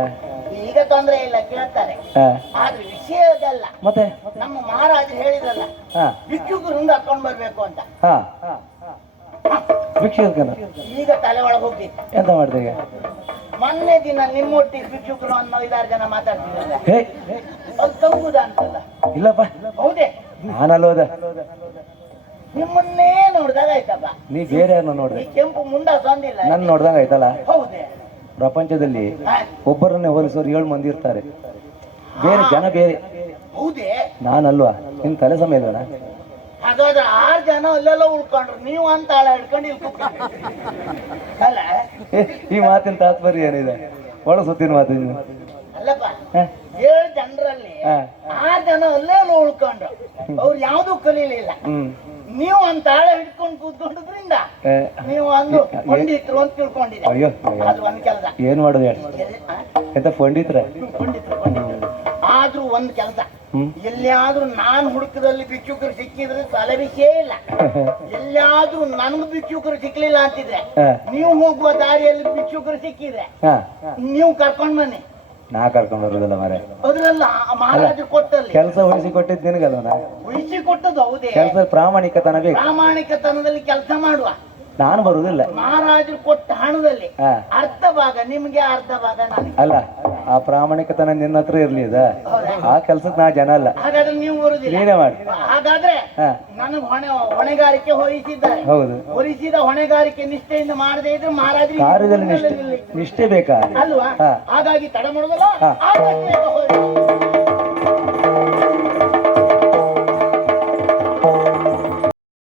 ಈಗ ತೊಂದ್ರೆ ಇಲ್ಲ, ಕೇಳ್ತಾರೆ. ಆ. ಆದ್ರೆ ವಿಷಯ ಅದಲ್ಲ. ಮತ್ತೆ ನಮ್ಮ ಮಹಾರಾಜರು ಹೇಳಿದ್ರಲ್ಲ, ಹಾ ಭಿಕ್ಷುಕರು ಹಿಂಗ್ ಹಾಕೊಂಡ್ ಬರ್ಬೇಕು ಅಂತ. ಹಾ ಭಿಕ್ಷುಕನ ಈಗ ತಲೆ ಒಳಗೆ ಹೋಗಿತ್ತು. ಎಂತ ಮಾಡ್ತೀಗ? ಮೊನ್ನೆ ದಿನ ನಿಮ್ಮೊಟ್ಟಿಗೆ ಭಿಕ್ಷುಕರು ಅನ್ನೋ 5-6 ಜನ ಮಾತಾಡ್ತಿದ್ರಲ್ಲ, ಹೇ ಅದು ತಂಗುದ ಅಂತಲ್ಲ. ಇಲ್ಲಪ್ಪ, ಹೌದೇ? ನಾನಲ್ಲೋದ. ನಿಮ್ಮನ್ನೇ ನೋಡ್ದಾಗ ಆಯ್ತಪ್ಪ. ನೀ ಬೇರೆ ಯಾರನ್ನ ನೋಡ್ದೆ? ಈ ಕೆಂಪು ಮುಂಡ ತಂದಿಲ್ಲ. ನನ್ ನೋಡ್ದಂಗ ಆಯ್ತಲ್ಲ? ಹೌದೇ? ಪ್ರಪಂಚದಲ್ಲಿ ಹಾ. ಒಬ್ಬರನ್ನೇ ಹೋಲಿಸೋರು 7 ಮಂದಿ ಇರ್ತಾರೆ. ಬೇರೆ ಜನ ಬೇರೆ, ಹೌದೇ? ನಾನಲ್ವಾ? ನಿನ್ ತಲೆ ಸಮಯ ಇಲ್ವಣ? ಹಾಗಾದ್ರೆ 6 ಜನ ಅಲ್ಲೆಲ್ಲ ಉಳ್ಕೊಂಡ್ರು, ನೀವು ಅಂತ ಆಳ ಹಿಡ್ಕೊಂಡು ಇಲ್ಲಿ ಕೂತ್ಕೊಂಡ್ರಿ. ಅಲ್ಲ ಈ ಮಾತಿನ ತಾತ್ಪರ್ಯ ಏನಿದೆ? ಒಳ ಸುತ್ತಿನ ಮಾತಿನ. ಅಲ್ಲಪ್ಪ, ಹ? 7 ಜನರಲ್ಲಿ ಹ. 6 ಜನ ಅಲ್ಲೆಲ್ಲ ಉಳ್ಕೊಂಡ್ರು, ಅವ್ರು ಯಾವ್ದು ಕಲೀಲಿಲ್ಲ. ನೀವು ಅಂತ ಆಳ ಹಿಡ್ಕೊಂಡು ಕೂತ್ಕೊಂಡ್ರಿಂದ ನೀವು ಅಂದು ಪಂಡಿತರು ಅಂತ ತಿಳ್ಕೊಂಡಿದ್ದೆ. ಅಯ್ಯೋ ಅದು ಒಂದ್ ಕೆಲಸ. ಏನ್ ಮಾಡುದು ಹೇಳಿ? ಎಂತ ಪಂಡಿತ್ರ? ಆದ್ರೂ ಒಂದ್ ಕೆಲಸ, ಎಲ್ಲಿಯಾದ್ರೂ ನಾನ್ ಹುಡುಕದಲ್ಲಿ ಭಿಕ್ಷುಕರು ಸಿಕ್ಕಿದ್ರೆ ತಲೆ ವಿಷಯ ಇಲ್ಲ. ಎಲ್ಲಿಯಾದ್ರೂ ನನ್ಗೂ ಭಿಕ್ಷುಕರು ಸಿಕ್ಲಿಲ್ಲ ಅಂತಿದ್ರೆ, ನೀವು ಹೋಗುವ ದಾರಿಯಲ್ಲಿ ಭಿಕ್ಷುಕರು ಸಿಕ್ಕಿದ್ರೆ ನೀವು ಕರ್ಕೊಂಡ್ ಬನ್ನಿ. ನಾ ಕರ್ಕೊಂಡು ಬರೋದಲ್ಲ ಮಾರೆ. ಅದ್ರಲ್ಲ ಮಹಾರಾಜರು ಕೊಟ್ಟಲ್ಲಿ ಕೆಲಸ ವಹಿಸಿ ಕೊಟ್ಟಿದ್ ನಿನಗಲ್ಲ? ಉಳಿಸಿ ಕೊಟ್ಟದ್ದು ಹೌದೇ? ಕೆಲಸ ಪ್ರಾಮಾಣಿಕತನ ಬೇಕು. ಪ್ರಾಮಾಣಿಕತನದಲ್ಲಿ ಕೆಲಸ ಮಾಡುವ. ನಾನು ಬರುದಿಲ್ಲ. ಮಹಾರಾಜರು ಕೊಟ್ಟ ಹಣದಲ್ಲಿ ಹಾ. ಅರ್ಧ ಭಾಗ ನಿಮ್ಗೆ, ಅರ್ಧ ಭಾಗ ನನಗೆ. ಅಲ್ಲ, ಆ ಪ್ರಾಮಾಣಿಕತನ ನಿನ್ನ ಹತ್ರ ಇರ್ಲಿ. ಅದ ಆ ಕೆಲ್ಸಕ್ಕೆ ನಾ ಜನ ಅಲ್ಲ. ಹಾಗಾದ್ರೆ ನೀವು ಬರುದಿಲ್ಲ? ನೀನೇ ಮಾಡಿ. ಹಾಗಾದ್ರೆ ಹಾ. ನನಗೆ ಹೊಣೆಗಾರಿಕೆ ಹೊರಿಸಿದ್ದಾರೆ. ಹೌದು. ಹೊರಿಸಿದ ಹೊಣೆಗಾರಿಕೆ ನಿಷ್ಠೆಯಿಂದ ಮಾಡದೇ ಇದ್ರೆ ಮಹಾರಾಜರಿಗೆ ಕಾರ್ಯದಲ್ಲಿ ನಿಷ್ಠೆ ಬೇಕಾ? ಅಲ್ವಾ? ಹಾ. ಹಾಗಾಗಿ ತಡ ಮಾಡುದಲ್ಲ, ಹಾ. ಆದಷ್ಟು ಬೇಗ ಹೋಗಿ.